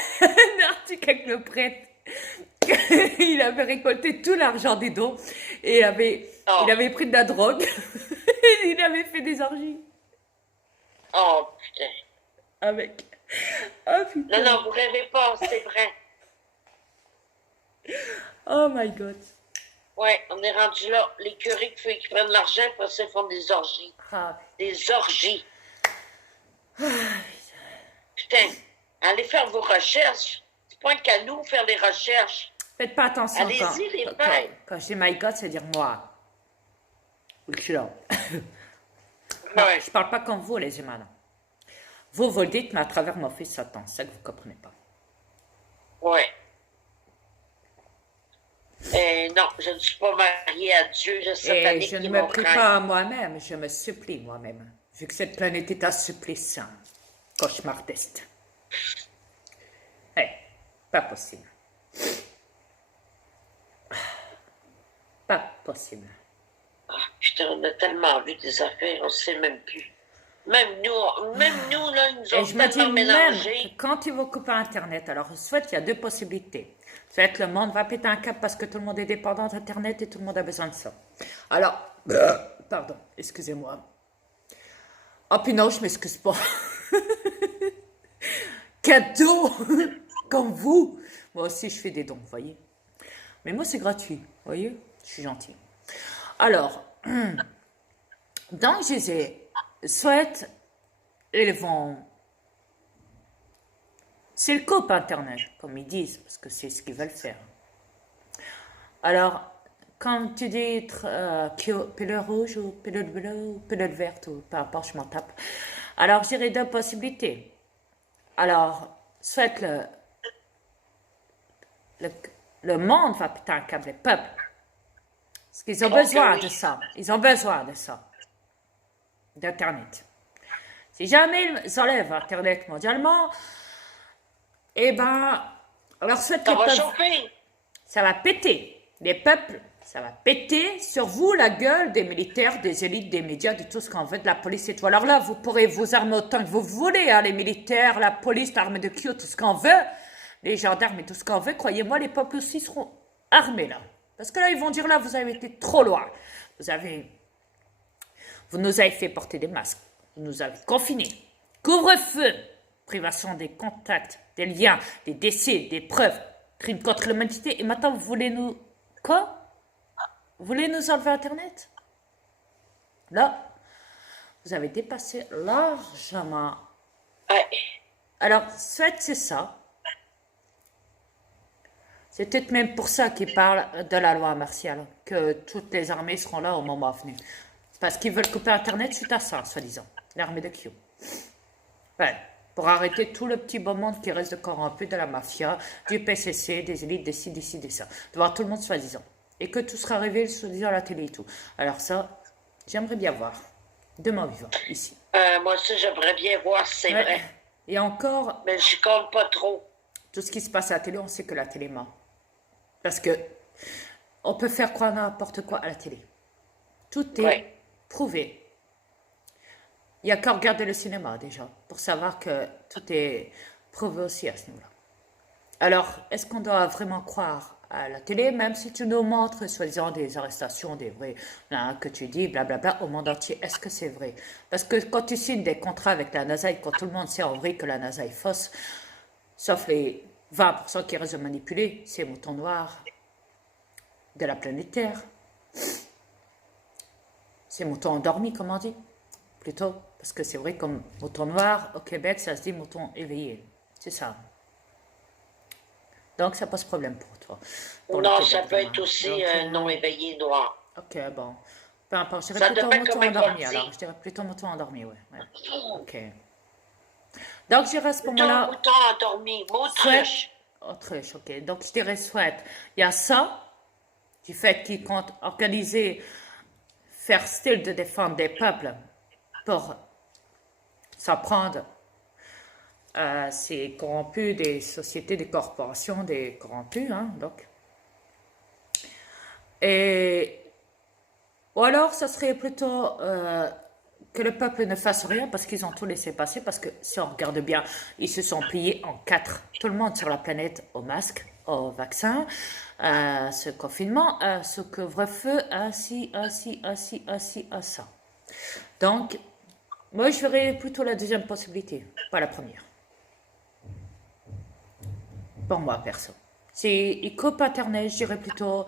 article avec le prêtre. Il avait récolté tout l'argent des dons et il avait pris de la drogue. Il avait fait des orgies Oh, putain. avec. Oh putain. Non, vous rêvez pas, c'est vrai. Oh my god. Ouais, on est rendu là. Les curés qui prennent l'argent, après ça, ils font des orgies. Ah. Des orgies. Putain, allez faire vos recherches. C'est pas qu'à nous faire les recherches. Faites pas attention Allez-y, les frères. quand je dis my god, c'est dire moi. Je suis là. Ouais. Je parle pas comme vous, les humains. Non. Vous le dites, mais à travers mon fils Satan. C'est ça que vous comprenez pas. Ouais. Non, je ne suis pas mariée à Dieu. Et je ne me prie pas à moi-même, je me supplie moi-même. Vu que cette planète est un supplice cauchemardeste. Pas possible. Pas possible. Ah, putain, on a tellement vu des affaires, on ne sait même plus. Même nous là, ils nous ont Et je me dis tellement même mélangés. que quand ils vont couper Internet, alors soit il y a deux possibilités. Soit le monde va péter un câble parce que tout le monde est dépendant d'Internet et tout le monde a besoin de ça. Alors, pardon, excusez-moi. Oh puis non, je m'excuse pas. Cadeau comme vous. Moi aussi, je fais des dons, vous voyez. Mais moi, c'est gratuit, vous voyez. Je suis gentil. Alors, donc, je disais, soit ils vont... C'est le coupe Internet, comme ils disent, parce que c'est ce qu'ils veulent faire. Alors, quand tu dis pilule rouge ou pilule bleue ou pilule verte, ou peu importe, je m'en tape. Alors, je dirais deux possibilités. Alors, soit le monde va péter un câble, les peuples. Parce qu'ils ont besoin de ça. Ils ont besoin de ça. D'Internet. Si jamais ils enlèvent Internet mondialement, eh ben, alors soit Ça les va peuples, chauffer. ça va péter. Les peuples, ça va péter sur vous la gueule des militaires, des élites, des médias, de tout ce qu'on veut, de la police et tout. Alors là, vous pourrez vous armer autant que vous voulez, hein, les militaires, la police, l'armée de Kyo, tout ce qu'on veut, les gendarmes et tout ce qu'on veut. Croyez-moi, les peuples aussi seront armés là. Parce que là, ils vont dire là, vous avez été trop loin. Vous nous avez fait porter des masques. Vous nous avez confinés. Couvre-feu. Privation des contacts, des liens, des décès, des preuves. Crime contre l'humanité. Et maintenant, vous voulez nous... Quoi? Vous voulez nous enlever Internet? Là, vous avez dépassé largement. Ouais. Alors, soit c'est ça. C'est peut-être même pour ça qu'ils parlent de la loi martiale, que toutes les armées seront là au moment venu. C'est parce qu'ils veulent couper Internet suite à ça, soi-disant, l'armée de Q. Ouais, pour arrêter tout le petit beau monde qui reste de corrompu de la mafia, du PCC, des élites, des ci, des ci, des ça. De voir tout le monde soi-disant. Et que tout sera révélé soi-disant à la télé et tout. Alors ça, j'aimerais bien voir. Demain vivant, ici. Moi aussi, j'aimerais bien voir si c'est Ouais. vrai. Et encore, Mais je compte pas trop. tout ce qui se passe à la télé, on sait que la télé ment. Parce que on peut faire croire n'importe quoi à la télé. Tout est Ouais. prouvé. Il n'y a qu'à regarder le cinéma déjà, pour savoir que tout est prouvé aussi à ce niveau-là. Alors, est-ce qu'on doit vraiment croire à la télé, même si tu nous montres, soi-disant, des arrestations, des vrais, là, que tu dis, blablabla, au monde entier, est-ce que c'est vrai? Parce que quand tu signes des contrats avec la NASA et quand tout le monde sait en vrai que la NASA est fausse, sauf les 20% qui restent manipulés, c'est moutons noirs de la planète Terre. C'est mouton endormi, comme on dit, plutôt. Parce que c'est vrai, comme mouton noir, au Québec, ça se dit mouton éveillé. C'est ça. Donc, ça pose problème pour toi. Pour Non, le ça Québec, peut vraiment. être aussi Donc, non éveillé noir. ok, bon. Peu importe, je dirais Ça plutôt dépend mouton comment il va endormi, le alors. dire. Je dirais plutôt mouton endormi, ouais. Ok. Donc, je dirais à ce Plutôt moment-là, mouton endormi, souhaite. autruche. Autruche, ok. Donc, je dirais souhaite. Il y a ça, du fait qu'ils comptent organiser, faire style de défendre des peuples pour s'en prendre à ces corrompus des sociétés, des corporations, des corrompus, hein, donc. Et, ou alors, ça serait plutôt que le peuple ne fasse rien parce qu'ils ont tout laissé passer, parce que si on regarde bien, ils se sont pliés en quatre. Tout le monde sur la planète au masque, au vaccin, à ce confinement, à ce couvre-feu, à ci, à ci, à ci, à ci, à ça. Donc, moi, je verrais plutôt la deuxième possibilité, pas la première. Pour moi, perso. Si ils coupent Internet, je dirais plutôt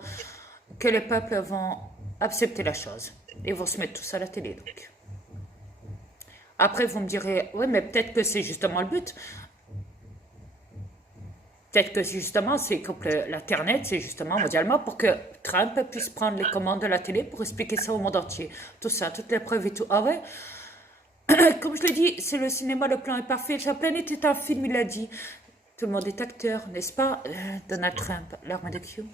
que les peuples vont accepter la chose et vont se mettre tous à la télé, donc. Après, vous me direz, oui, mais peut-être que c'est justement le but. Peut-être que justement, c'est comme l'Internet, c'est justement mondialement pour que Trump puisse prendre les commandes de la télé pour expliquer ça au monde entier. Tout ça, toutes les preuves et tout. Ah ouais, comme je l'ai dit, c'est le cinéma, le plan est parfait. La planète est un film, il a dit. Tout le monde est acteur, n'est-ce pas, Donald Trump, l'arme de Q.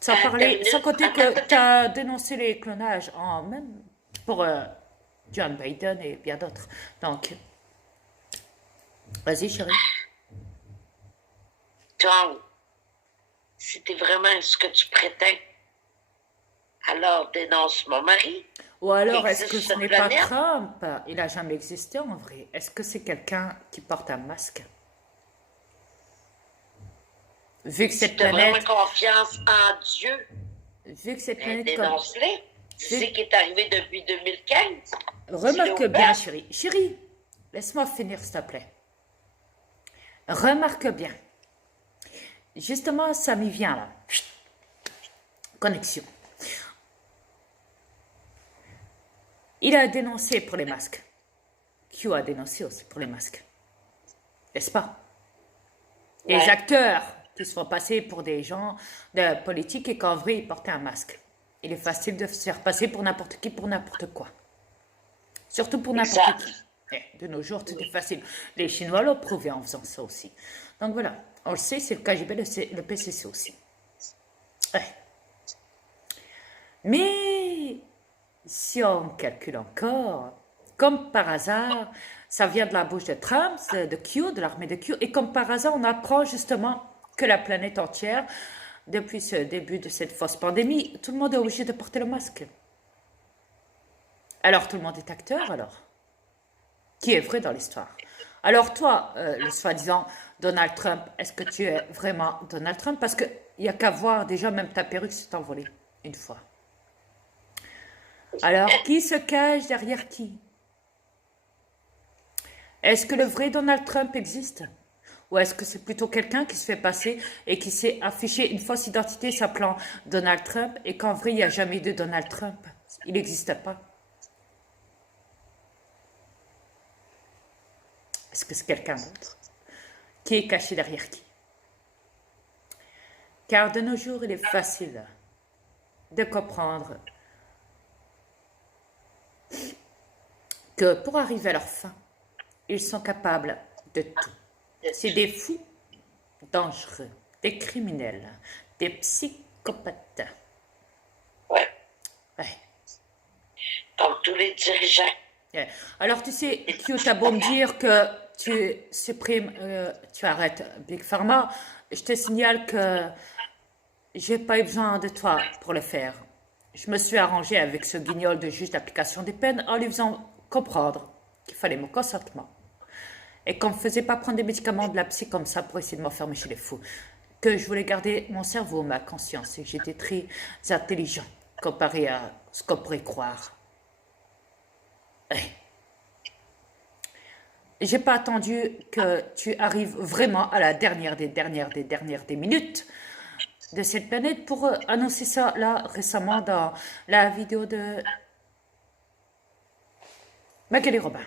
Sans parler, sans compter que tu as dénoncé les clonages, même pour John Biden et bien d'autres. Donc, vas-y, chérie. Tom, si t'es vraiment ce que tu prétends, alors dénonce mon mari. Ou alors, est-ce Existe que ce cette n'est pas planète. Trump? Il n'a jamais existé en vrai. Est-ce que c'est quelqu'un qui porte un masque? Vu que Si cette tu as vraiment planète, confiance en Dieu, vu que cette ben, planète, comme, dénonce-les. Tu vu- sais qu'il est arrivé depuis 2015. remarque Dis-le au bien, peuple. chérie. Chérie, laisse-moi finir, s'il te plaît. Remarque bien. Justement, ça m'y vient là. Connexion. Il a dénoncé pour les masques. Q a dénoncé aussi pour les masques. N'est-ce pas? Les Ouais. acteurs qui se font passer pour des gens de politique et qu'en vrai ils portaient un masque. Il est facile de se faire passer pour n'importe qui, pour n'importe quoi. Surtout pour n'importe Exact. qui. De nos jours, tout est facile. Les Chinois l'ont prouvé en faisant ça aussi. Donc voilà, on le sait, c'est le KGB, le PCC aussi. Ouais. Mais si on calcule encore, comme par hasard, ça vient de la bouche de Trump, de Q, de l'armée de Q, et comme par hasard, on apprend justement que la planète entière, depuis ce début de cette fausse pandémie, tout le monde est obligé de porter le masque. Alors tout le monde est acteur, alors? Qui est vrai dans l'histoire? Alors toi, le soi-disant Donald Trump, est-ce que tu es vraiment Donald Trump? Parce qu'il n'y a qu'à voir, déjà même ta perruque s'est envolée une fois. Alors, qui se cache derrière qui? Est-ce que le vrai Donald Trump existe? Ou est-ce que c'est plutôt quelqu'un qui se fait passer et qui s'est affiché une fausse identité s'appelant Donald Trump et qu'en vrai, il n'y a jamais eu de Donald Trump? Il n'existe pas. Est-ce que c'est quelqu'un d'autre? Qui est caché derrière qui? Car de nos jours, il est facile de comprendre que pour arriver à leur fin, ils sont capables de tout. C'est des fous dangereux, des criminels, des psychopathes. Ouais. Ouais. Comme tous les dirigeants. Ouais. Alors, tu sais, tu as beau me dire que tu supprimes, tu arrêtes Big Pharma, je te signale que j'ai pas eu besoin de toi pour le faire. Je me suis arrangé avec ce guignol de juge d'application des peines en lui faisant comprendre qu'il fallait mon consentement. Et qu'on ne me faisait pas prendre des médicaments de la psy comme ça pour essayer de m'enfermer chez les fous. Que je voulais garder mon cerveau, ma conscience, et que j'étais très intelligent comparé à ce qu'on pourrait croire. Ouais. J'ai pas attendu que tu arrives vraiment à la dernière des minutes de cette planète pour annoncer ça là récemment dans la vidéo de Magali Robin.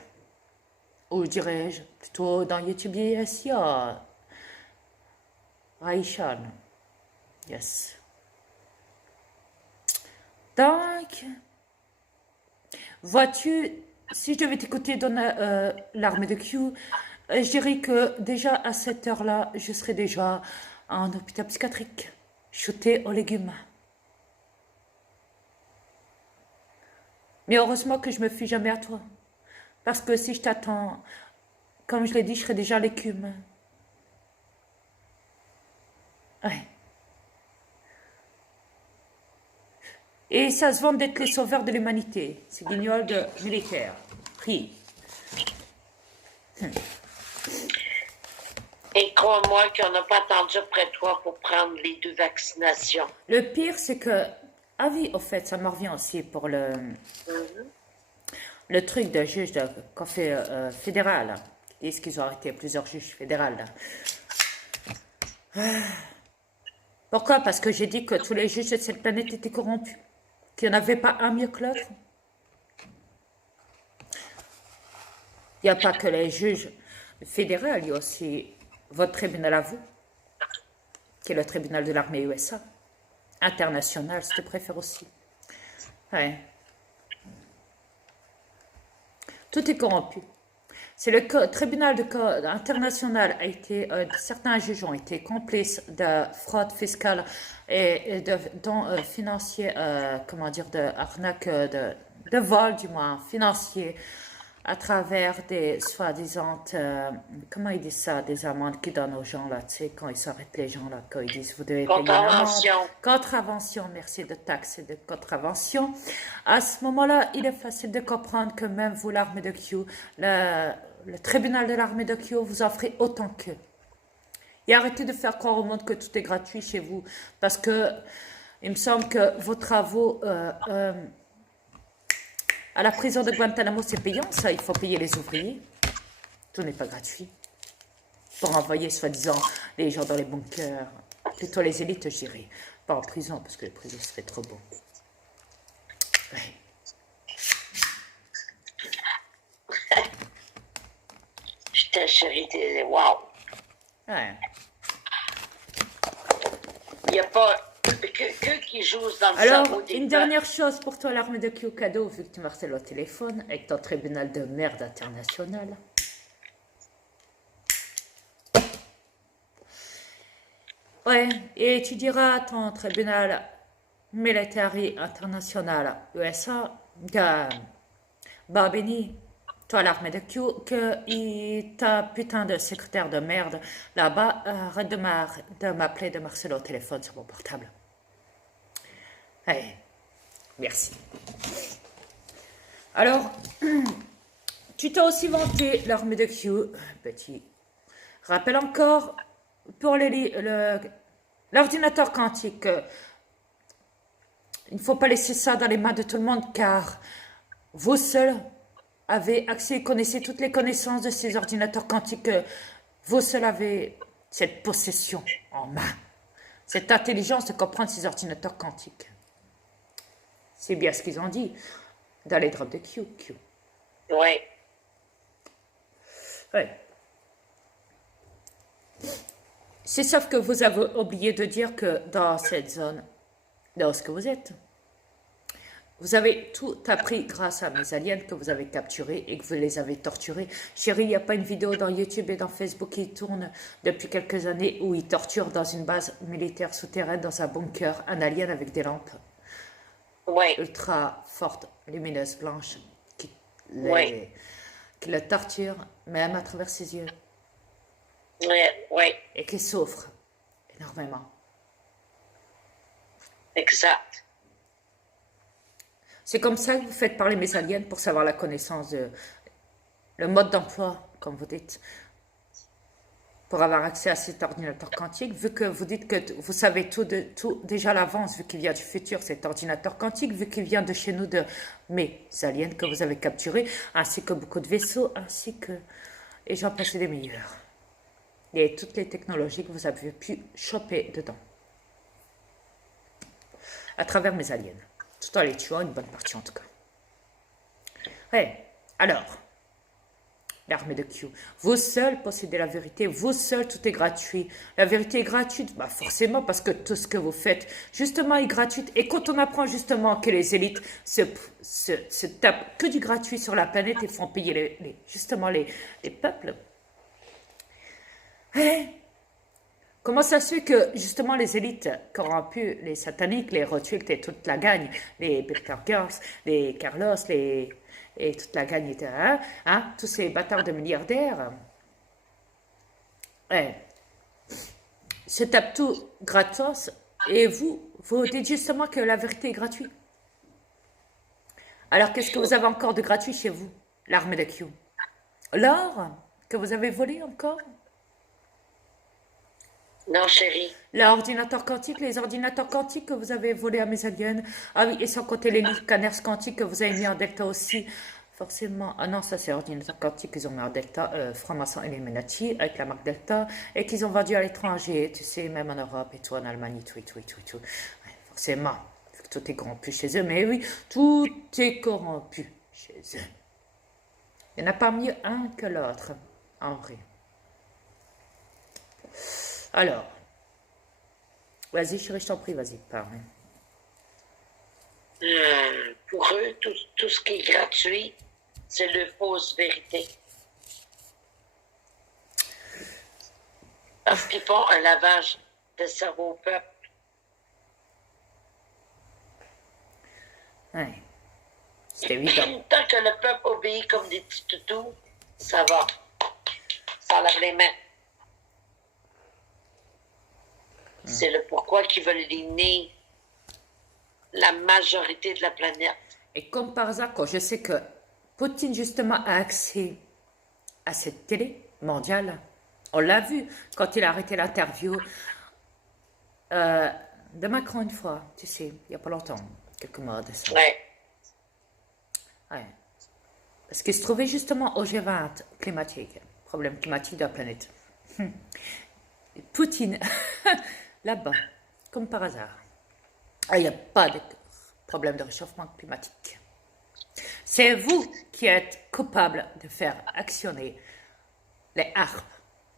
Ou dirais-je plutôt dans YouTube SIA. Aishan. Yes. Donc, vois-tu, si je devais t'écouter dans l'armée de Q, je dirais que déjà à cette heure-là, je serais déjà en hôpital psychiatrique, shooté aux légumes. Mais heureusement que je me fie jamais à toi. Parce que si je t'attends, comme je l'ai dit, je serais déjà à l'écume. Ouais. Et ça se vante d'être les sauveurs de l'humanité. C'est guignol de militaire. Pris. Et crois-moi qu'on n'a pas attendu après toi pour prendre les 2 vaccinations. Le pire, c'est que, ah oui, au fait, ça me revient aussi pour le truc de juge de fédéral. Ils disent qu'ils ont arrêté plusieurs juges fédéraux. Pourquoi? Parce que j'ai dit que tous les juges de cette planète étaient corrompus. Qu'il n'y en avait pas un mieux que l'autre. Il n'y a pas que les juges fédéraux, il y a aussi votre tribunal à vous, qui est le tribunal de l'armée USA. International, si tu préfères aussi. Ouais. Tout est corrompu. C'est le tribunal international a été, certains juges ont été complices de fraude fiscale et de financier, comment dire, de arnaque, de vol du moins financier à travers des soi-disant, comment ils disent ça, des amendes qu'ils donnent aux gens là, tu sais, quand ils s'arrêtent les gens là, quand ils disent vous devez payer une amende. Contravention, merci, de taxes et de contravention. À ce moment-là, il est facile de comprendre que même vous, l'armée de Q, le tribunal de l'armée de Q, vous offrez autant qu'eux. Et arrêtez de faire croire au monde que tout est gratuit chez vous, parce que il me semble que vos travaux à la prison de Guantanamo, c'est payant, ça, il faut payer les ouvriers. Tout n'est pas gratuit. Pour envoyer, soi-disant, les gens dans les bunkers, plutôt les élites, je dirais. Pas en prison, parce que les prisons seraient trop bon. Ouais. Putain, chérie, t'es... Wow! Ouais. Il n'y a pas... Que qui joue dans le Alors, cerveau des une dernière chose pour toi, l'armée de Q cadeau, vu que tu marcelles au téléphone, avec ton tribunal de merde international. Ouais, et tu diras à ton tribunal militaire international USA de Barbini, toi l'armée de Q, que ta putain de secrétaire de merde là-bas arrête de m'appeler, de marceler au téléphone sur mon portable. Hey, merci. Alors, tu t'as aussi vanté l'armée de Q, petit. Rappelle encore, pour l'ordinateur quantique, il ne faut pas laisser ça dans les mains de tout le monde, car vous seuls avez accès et connaissez toutes les connaissances de ces ordinateurs quantiques. Vous seuls avez cette possession en main, cette intelligence de comprendre ces ordinateurs quantiques. C'est bien ce qu'ils ont dit dans les drops de Q. Oui. Ouais. C'est sauf que vous avez oublié de dire que dans cette zone, dans ce que vous êtes, vous avez tout appris grâce à mes aliens que vous avez capturés et que vous les avez torturés. Chérie, il n'y a pas une vidéo dans YouTube et dans Facebook qui tourne depuis quelques années où ils torturent dans une base militaire souterraine, dans un bunker, un alien avec des lampes Oui, ultra fortes, lumineuses, blanches, oui, qui le torturent, même à travers ses yeux, oui, oui, et qui souffrent énormément. exact. C'est comme ça que vous faites parler mes aliens pour savoir la connaissance de le mode d'emploi, comme vous dites, pour avoir accès à cet ordinateur quantique, vu que vous dites que vous savez tout, tout déjà à l'avance, vu qu'il vient du futur, cet ordinateur quantique, vu qu'il vient de chez nous, de mes aliens que vous avez capturés, ainsi que beaucoup de vaisseaux, ainsi que... Et j'en passe des meilleurs. Et toutes les technologies que vous avez pu choper dedans. À travers mes aliens. Tout en les tuant, une bonne partie en tout cas. Ouais, alors, l'armée de Q. Vous seuls possédez la vérité, vous seuls, tout est gratuit. La vérité est gratuite, bah forcément, parce que tout ce que vous faites, justement, est gratuit. Et quand on apprend justement que les élites se tapent que du gratuit sur la planète et font payer justement les peuples, hein? Comment ça se fait que justement les élites corrompues, les sataniques, les Rothschild et toute la gagne, les Bilderbergers, les Carlos, et toute la gagne, tous ces bâtards de milliardaires, ouais, se tapent tout gratos et vous dites justement que la vérité est gratuite. Alors qu'est-ce que vous avez encore de gratuit chez vous, l'armée de Q? L'or que vous avez volé encore? Non, chérie. L'ordinateur quantique, les ordinateurs quantiques que vous avez volés à mes aliens. Ah oui, et sans compter les scanners quantiques que vous avez mis en Delta aussi. Forcément. Ah non, ça c'est ordinateur quantique qu'ils ont mis en Delta, franc-maçon Illuminati, avec la marque Delta, et qu'ils ont vendu à l'étranger, tu sais, même en Europe et tout, en Allemagne, et tout, et tout, et tout, et tout. Ouais, forcément, vu que tout est corrompu chez eux, mais oui, tout est corrompu chez eux. Il n'y en a pas mieux un que l'autre, en vrai. Alors, vas-y chérie, je t'en prie, vas-y, parle. Pour eux, tout ce qui est gratuit, c'est le fausse vérité. Parce qu'ils font un lavage de cerveau au peuple. Ouais, c'est évident. Tant que le peuple obéit comme des petits toutous, ça va. Ça lave les mains. C'est le pourquoi qu'ils veulent éliminer la majorité de la planète. Et comme par hasard, quand je sais que Poutine justement a accès à cette télé mondiale, on l'a vu quand il a arrêté l'interview de Macron une fois, tu sais, il n'y a pas longtemps, quelques mois de ça. Ouais. Ouais. Parce qu'il se trouvait justement au G20 climatique, problème climatique de la planète. Poutine, là-bas, comme par hasard. Ah, il n'y a pas de problème de réchauffement climatique. C'est vous qui êtes coupable de faire actionner les harpes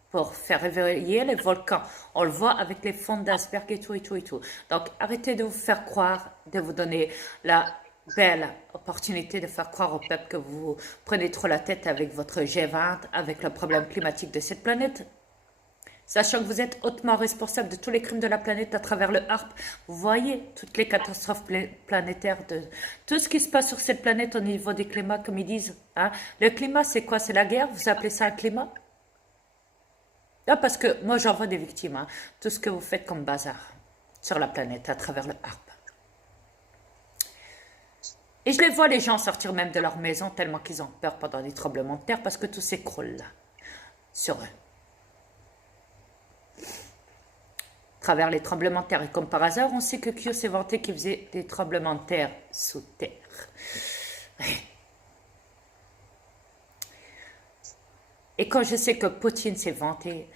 pour faire réveiller les volcans. On le voit avec les fonds d'iceberg et tout, et tout, et tout. Donc, arrêtez de vous faire croire, de vous donner la belle opportunité de faire croire au peuple que vous prenez trop la tête avec votre G20, avec le problème climatique de cette planète. Sachant que vous êtes hautement responsable de tous les crimes de la planète à travers le HARP, vous voyez toutes les catastrophes planétaires, de tout ce qui se passe sur cette planète au niveau du climat, comme ils disent. Hein. Le climat, c'est quoi? C'est la guerre? Vous appelez ça un climat? Là, parce que moi, j'en vois des victimes. Hein. Tout ce que vous faites comme bazar sur la planète à travers le HARP. Et je les vois, les gens, sortir même de leur maison tellement qu'ils ont peur pendant des tremblements de terre parce que tout s'écroule là, sur eux. Travers les tremblements de terre. Et comme par hasard, on sait que Q s'est vanté qu'il faisait des tremblements de terre sous terre. Ouais. Et quand je sais que Poutine s'est vanté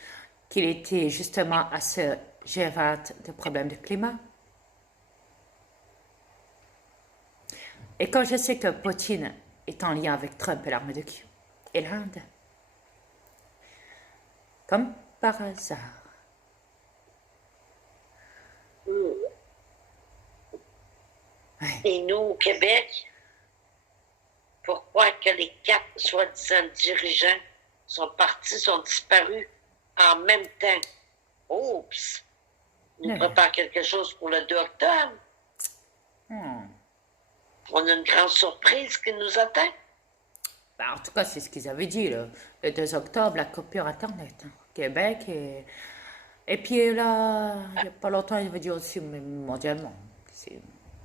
qu'il était justement à ce G20 de problèmes de climat, et quand je sais que Poutine est en lien avec Trump et l'armée de Q, et l'Inde, comme par hasard, Et nous, au Québec, pourquoi que les 4 soi-disant dirigeants sont partis, sont disparus en même temps? Oups! Nous prépare quelque chose pour le 2 octobre. On a une grande surprise qui nous attend. Ben, en tout cas, c'est ce qu'ils avaient dit, là. Le 2 octobre, la coupure Internet. Québec et puis là, il n'y a pas longtemps, ils avaient dit aussi mondialement.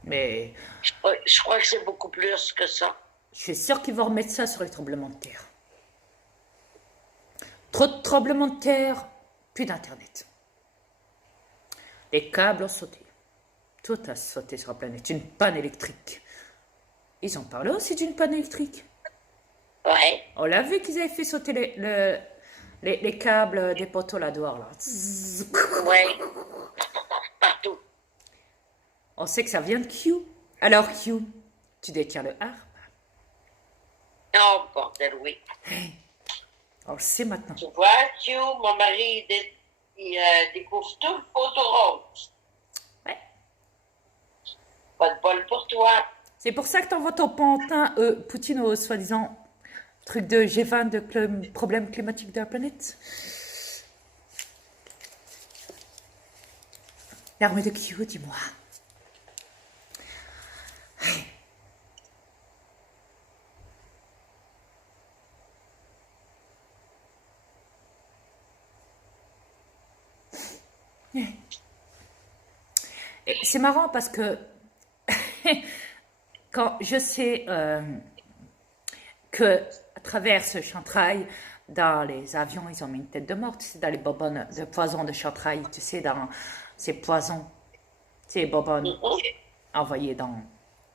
Mais Je crois que c'est beaucoup plus que ça. je suis sûr qu'ils vont remettre ça sur les tremblements de terre. Trop de tremblements de terre, plus d'Internet. Les câbles ont sauté. Tout a sauté sur la planète. Une panne électrique. Ils ont parlé aussi d'une panne électrique. Ouais. On l'a vu qu'ils avaient fait sauter les câbles des poteaux là dehors. Là. Ouais. Partout. On sait que ça vient de Q. Alors Q, tu détiens le harpe. Oh, bordel, oui. On le sait maintenant. Tu vois, Q, mon mari, il découvre tout le poteau rose. Ouais. Pas de bol pour toi. C'est pour ça que t'envoies ton pantin, Poutine, au soi-disant truc de G20 de problème climatique de la planète. L'armée de Q, dis-moi. C'est marrant parce que quand je sais que à travers ce chantrail, dans les avions, ils ont mis une tête de mort, tu sais, dans les bonbonnes de poison de chantrail, tu sais, dans ces poisons, ces bonbonnes envoyées dans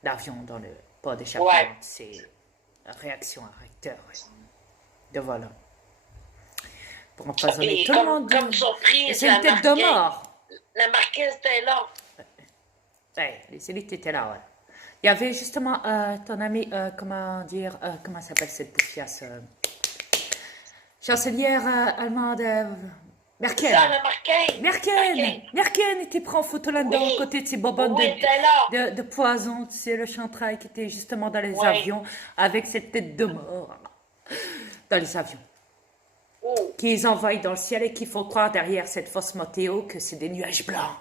l'avion, dans le pot d'échappement, Ouais. ces réactions à réacteur de vol. Pour empoisonner Et tout le monde. comme surprise, Et c'est une tête de mort. La marquise était là. Ouais, les élites étaient là, ouais. Il y avait justement ton ami, comment dire, comment s'appelle cette poufiasse chancelière allemande, Merkel. Ça, la Merkel. Merkel était pris en photo là-dedans, Oui. à côté de ces bonbonnes Oui, était là. de poison, tu sais, le chantrail qui était justement dans les Ouais. avions, avec cette tête de mort dans les avions. Oh. Qu'ils envoient dans le ciel et qu'il faut croire derrière cette fausse météo que c'est des nuages blancs.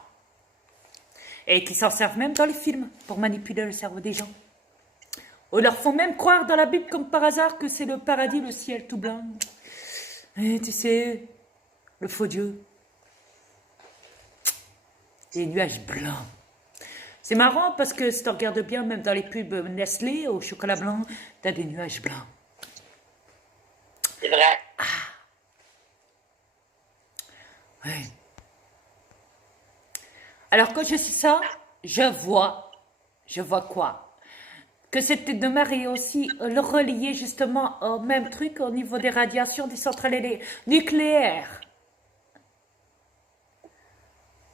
Et qui s'en servent même dans les films pour manipuler le cerveau des gens. Ou leur font même croire dans la Bible comme par hasard que c'est le paradis, le ciel tout blanc. Et tu sais, le faux Dieu. Des nuages blancs. C'est marrant parce que si tu regardes bien, même dans les pubs Nestlé au chocolat blanc, t'as des nuages blancs. C'est vrai. Ouais. Alors quand je sais ça, je vois quoi? Que cette tête de mer est aussi le relié justement au même truc au niveau des radiations des centrales nucléaires.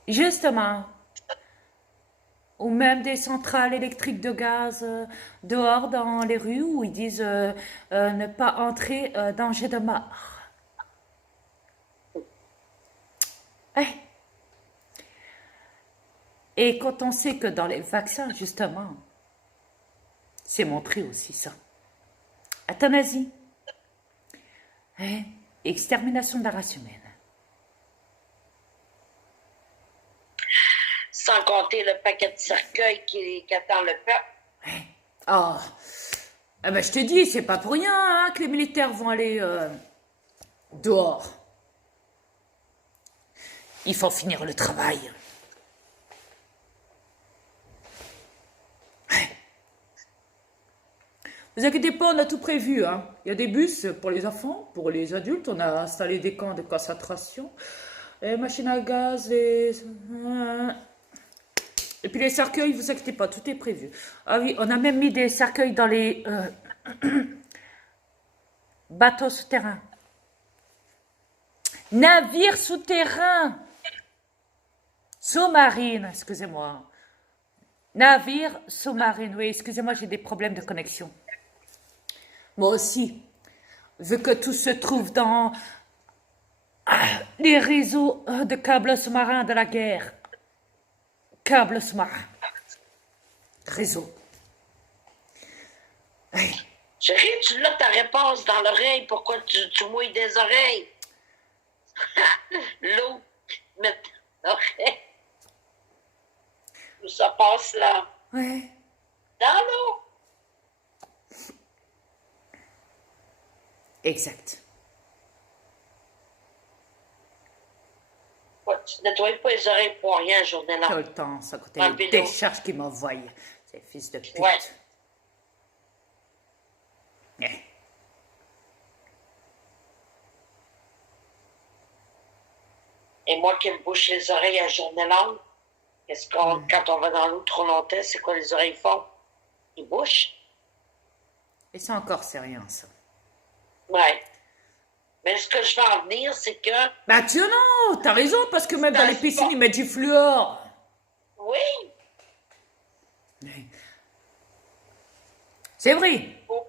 Justement. Ou même des centrales électriques de gaz dehors dans les rues où ils disent ne pas entrer, danger de mort. Ouais. Et quand on sait que dans les vaccins, justement, c'est montré aussi ça. Euthanasie. Ouais. Extermination de la race humaine. Sans compter le paquet de cercueils qui attend le peuple. Oh, ah ben je te dis, c'est pas pour rien hein, que les militaires vont aller dehors. Il faut finir le travail. Ne vous inquiétez pas, on a tout prévu. Hein. Il y a des bus pour les enfants, pour les adultes. On a installé des camps de concentration, les machines à gaz, et puis les cercueils, vous inquiétez pas, tout est prévu. Ah oui, on a même mis des cercueils dans les bateaux souterrains. Navires souterrains. Sous-marine, excusez-moi. Navire sous-marine, oui, excusez-moi, j'ai des problèmes de connexion. Moi aussi, vu que tout se trouve dans les réseaux de câbles sous-marins de la guerre. Câbles sous-marins. réseau. Ouais. Chérie, tu l'as ta réponse dans l'oreille. Pourquoi tu mouilles des oreilles? L'eau, met l'oreille. Où ça passe là? Ouais. Dans l'eau. Exact. Ouais, tu nettoies pas les oreilles pour rien, journée là. Tout le temps, ça côté Un les vélo. décharges qui m'envoient. Ces fils de pute. Ouais. Ouais. Et moi qui me bouche les oreilles à journée longue, quand on va dans l'eau trop longtemps, c'est quoi les oreilles font? Ils bouchent. Et ça encore, c'est rien, ça. Ouais. Mais ce que je veux en venir, c'est que... Bah tu non, t'as raison, parce que même dans Ça les se piscines, voit. ils mettent du fluor. Oui. C'est vrai. Oh.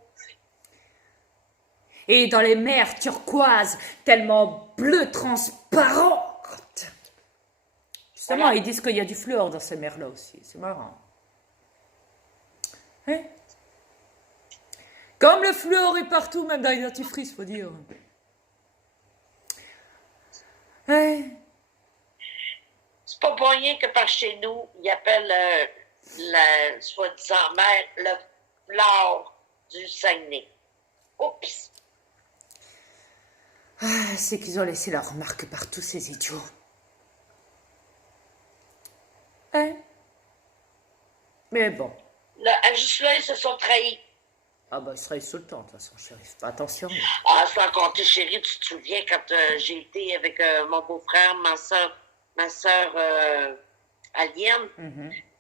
Et dans les mers turquoises, tellement bleues, transparentes. Justement, Voilà. ils disent qu'il y a du fluor dans ces mers-là aussi. C'est marrant. Hein? Comme le fluor est partout, même dans les dentifrices, faut dire. Ouais. C'est pas pour rien que par chez nous, ils appellent la soi-disant mer le flore du Saguenay. Oups! Ah, c'est qu'ils ont laissé leur marque partout, ces idiots. Ouais. Mais bon. Là, juste là, ils se sont trahis. Ah bah, ils seraient sous le temps, de toute façon, chérie. Fais pas attention. Ah, sans compter, chérie, tu te souviens quand j'ai été avec mon beau-frère, ma soeur Alienne,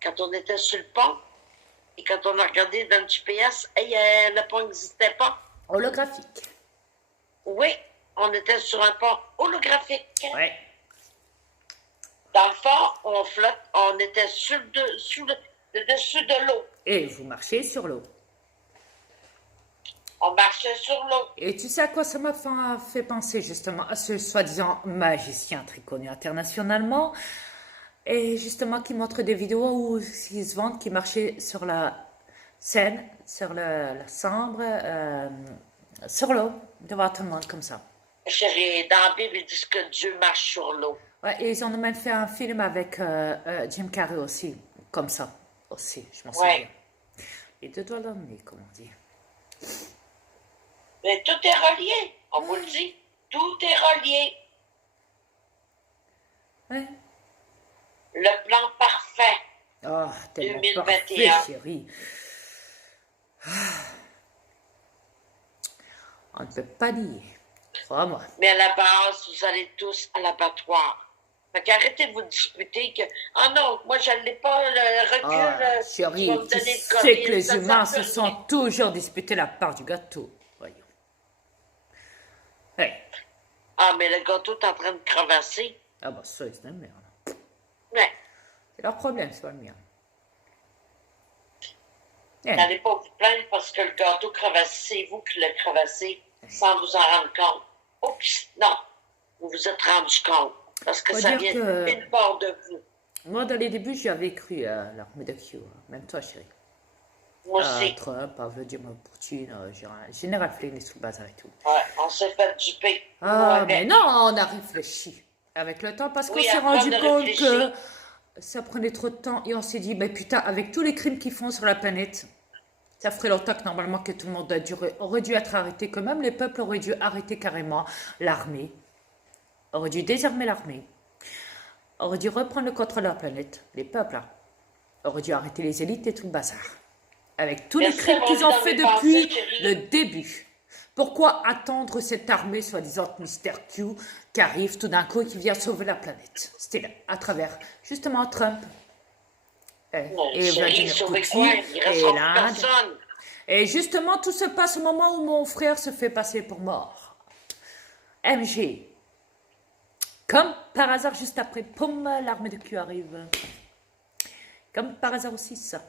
quand on était sur le pont, et quand on a regardé dans le GPS, hey, le pont n'existait pas. Holographique. Oui, on était sur un pont holographique. Ouais. Dans le fond, on flotte, on était le dessus de l'eau. Et vous marchez sur l'eau. On marchait sur l'eau. Et tu sais à quoi ça m'a fait penser justement à ce soi-disant magicien très connu internationalement et justement qui montre des vidéos où ils se vantent qui marchait sur la Seine, sur la Sambre, sur l'eau, devant tout le monde comme ça. Chérie, dans la Bible, ils disent que Dieu marche sur l'eau. Ouais, et ils ont même fait un film avec Jim Carrey aussi, comme ça, aussi, je m'en souviens. Les deux doigts l'emmener, comme on dit. Mais tout est relié, on vous le dit. Tout est relié. Ouais. Le plan parfait. Oh, tellement 2021. parfait, chérie. On ne peut pas nier. Vraiment. Mais à la base, vous allez tous à l'abattoir. Fait qu'arrêtez de vous disputer que... Ah non, moi, je n'ai pas le recul. Ah, tu chérie, vas me tu donner le sais COVID, que les ça humains sert se plus sont rien. toujours disputés la part du gâteau. Voyons. Hey. Ah, mais le gâteau est en train de crevasser. Ah bah ça, c'est la merde. Ouais. C'est leur problème, c'est pas le mien. Hey. N'allez pas vous plaindre parce que le gâteau crevassé, c'est vous qui l'avez crevassé sans vous en rendre compte. Oups, non. Vous vous êtes rendu compte. Parce que Faut ça dire vient que- une part de vous. Moi, dans les débuts, j'y avais cru à l'armée de Q. Même toi, chérie. Moi aussi. Trump, à Vladimir Poutine, Général Flynn, et tout le bazar et tout. Ouais, on s'est fait duper. Ah, Ouais, mais non, on a réfléchi avec le temps parce qu'on Oui, s'est après, rendu on a compte réfléchi. que ça prenait trop de temps et on s'est dit, ben putain, avec tous les crimes qu'ils font sur la planète, ça ferait longtemps que normalement que tout le monde aurait dû être arrêté, que même les peuples auraient dû arrêter carrément l'armée, auraient dû désarmer l'armée, auraient dû reprendre le contrôle de la planète, les peuples, hein, auraient dû arrêter les élites et tout le bazar. Avec tous les Merci crimes d'avoir qu'ils ont dit dans fait mes pensées, depuis chérie. le début. Pourquoi attendre cette armée, soi-disant Mr. Q, qui arrive tout d'un coup et qui vient sauver la planète? C'était là, à travers, justement, Trump et Chérie, Vladimir sauvez Poutine quoi? Il et restera plus l'Inde. personne. Et justement, tout se passe au moment où mon frère se fait passer pour mort. MG. Comme par hasard, juste après, poum, l'armée de Q arrive. Comme par hasard aussi, ça.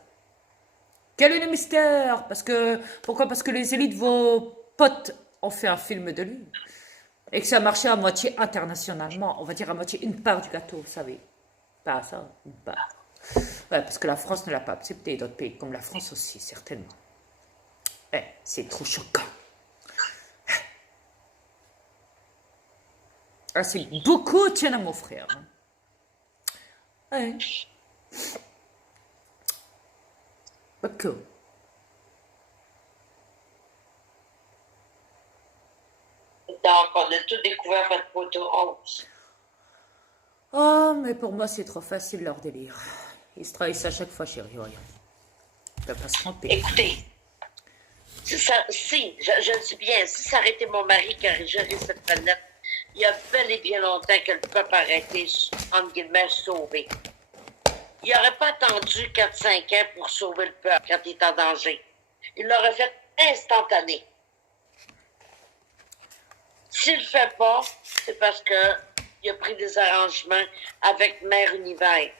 Quel est le mystère? Pourquoi? Parce que les élites, vos potes, ont fait un film de lui. Et que ça a marché à moitié internationalement. On va dire à moitié une part du gâteau, vous savez. Pas ça, une part. Ouais, parce que la France ne l'a pas accepté, d'autres pays comme la France aussi, certainement. C'est trop choquant. Ah, c'est beaucoup, tiens, à mon frère. Ouais. Beaucoup. Donc, on a tout découvert votre photo 11. Oh, mais pour moi, c'est trop facile leur délire. Ils se trahissent à chaque fois, chérie. Voyons. Ils ne peuvent pas se tromper. Écoutez, si, je le dis bien, si ça aurait été mon mari qui aurait géré cette planète, il y a bel et bien longtemps que le peuple aurait été, entre guillemets, sauvé. Il n'aurait pas attendu 4-5 ans pour sauver le peuple quand il est en danger. Il l'aurait fait instantané. S'il ne le fait pas, c'est parce qu'il a pris des arrangements avec Mère Univers.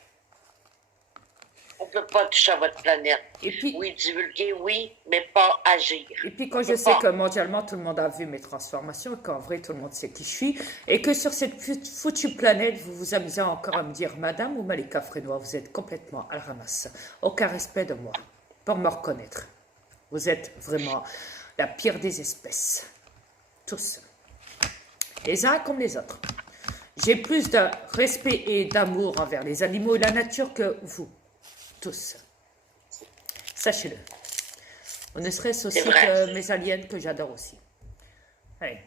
On ne peut pas toucher à votre planète. Et puis, oui, divulguer, oui, mais pas agir. Et puis quand je sais que mondialement tout le monde a vu mes transformations, qu'en vrai tout le monde sait qui je suis, et que sur cette foutue planète, vous vous amusez encore à me dire Madame ou Malika Frénois, vous êtes complètement à la ramasse. Aucun respect de moi, pour me reconnaître. Vous êtes vraiment la pire des espèces. Tous. Les uns comme les autres. J'ai plus de respect et d'amour envers les animaux et la nature que vous. Tous. Sachez-le. Ne serait-ce aussi que mes aliens que j'adore aussi. Ouais.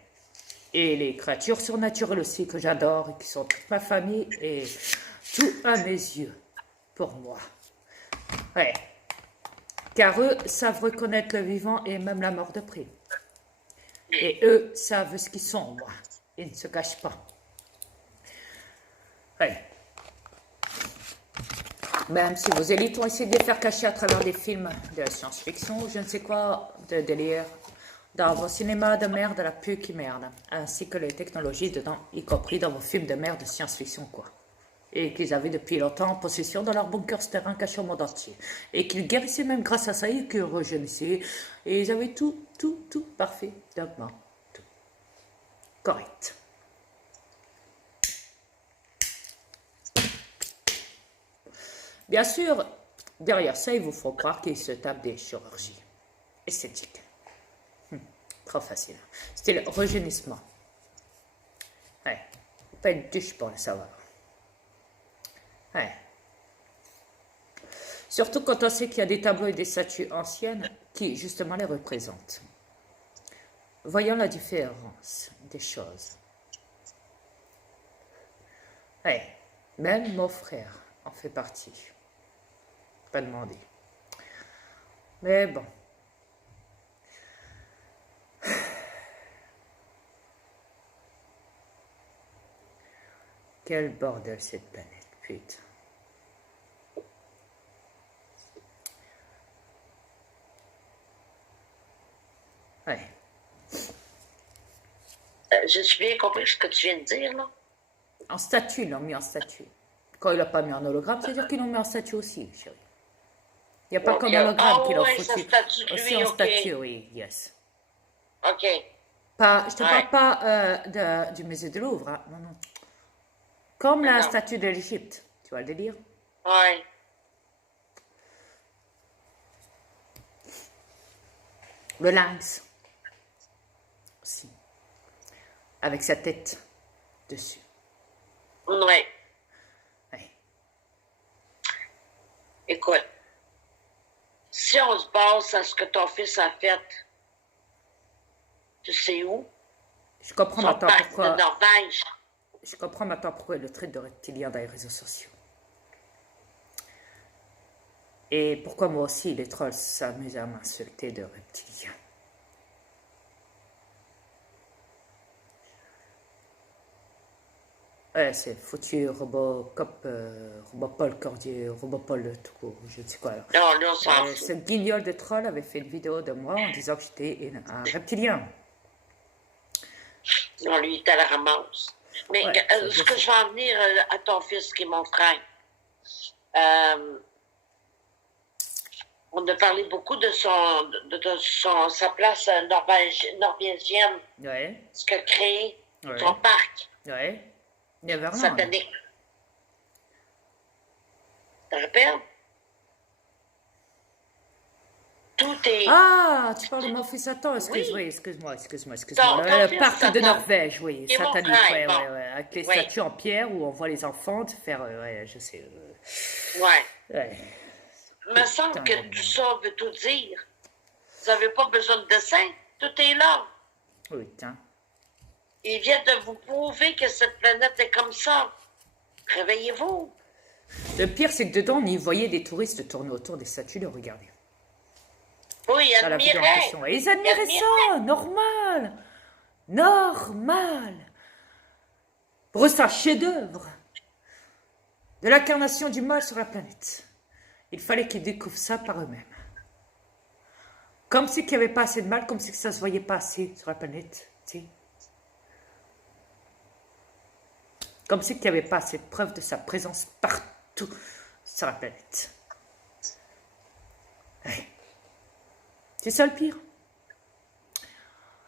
Et les créatures surnaturelles aussi que j'adore et qui sont toute ma famille et tout à mes yeux pour moi. Ouais. Car eux savent reconnaître le vivant et même la mort de près. Et eux savent ce qu'ils sont, moi. Ils ne se cachent pas. Ouais. Même si vos élites ont essayé de les faire cacher à travers des films de science-fiction, je ne sais quoi, de délire, dans vos cinémas de merde, la pub qui merde, ainsi que les technologies dedans, y compris dans vos films de merde de science-fiction, quoi. Et qu'ils avaient depuis longtemps en possession dans leur bunker terrain caché au monde entier. Et qu'ils guérissaient même grâce à ça et qu'ils rejeunissaient. Et ils avaient tout parfait, d'accord, tout. Correct. Bien sûr, derrière ça, ils vous font croire qu'ils se tapent des chirurgies esthétiques. Trop facile. C'était le rejeunissement. Ouais. Pas une douche pour le savoir. Ouais. Surtout quand on sait qu'il y a des tableaux et des statues anciennes qui, justement, les représentent. Voyons la différence des choses. Ouais. Même mon frère en fait partie. Pas demandé. Mais bon. Quel bordel cette planète, putain. Ouais. Je suis bien compris ce que tu viens de dire, là. En statue, ils l'ont mis en statue. Quand il n'a pas mis en hologramme, c'est-à-dire qu'ils l'ont mis en statue aussi, chérie. Il n'y a pas comme hologramme qu'il a foutu. Aussi en statue, oui, yes. OK. Pas, je te parle pas du musée de Louvre, hein. Non, non. Comme la statue de l'Égypte, tu vois le délire? Ouais. Le lynx, aussi, avec sa tête dessus. Ouais. Ouais. Écoute, si on se base à ce que ton fils a fait, tu sais où? Je comprends maintenant pourquoi. De Norvège. Je comprends maintenant pourquoi il le traite de reptilien dans les réseaux sociaux. Et pourquoi moi aussi les trolls s'amusent à m'insulter de reptilien. Ouais, c'est foutu Robocop, Robopol Cordier, Robopol tout court, je ne sais quoi. Non, là, on s'en fout. Ce guignol de troll avait fait une vidéo de moi en disant que j'étais un reptilien. Non, lui, il est à la ramasse. Mais Ouais, ce que je vais en venir à ton fils, qui est mon frère, on a parlé beaucoup de sa place norvégienne, Ouais, ce qu'a créé ouais, son parc ouais. Neverland. satanique. Tu te rappelles? Tout est... Ah, tu parles de mon fils Satan, Oui. excuse-moi. Ton Le fils parc de Satan, Norvège, oui, qui est mon satanique, frère, ouais, bon. ouais, ouais, avec les Oui. statues en pierre où on voit les enfants te faire, ouais, je sais. Ouais. Ouais. Il me semble que tout ça veut tout dire. Vous n'avez pas besoin de dessin, tout est là. Oui, tiens. Il vient de vous prouver que cette planète est comme ça. Réveillez-vous. Le pire, c'est que dedans, on y voyait des touristes tourner autour des statues, de regarder. Oui, Dans la vidéo en admirez. question. Et ils admiraient ça, normal. Normal. Pour eux, c'est un chef-d'œuvre de l'incarnation du mal sur la planète. Il fallait qu'ils découvrent ça par eux-mêmes. Comme si qu'il n'y avait pas assez de mal, comme si que ça ne se voyait pas assez sur la planète. Tu sais. Comme si qu'il n'y avait pas assez de preuves de sa présence partout sur la planète. Ouais. C'est ça le pire.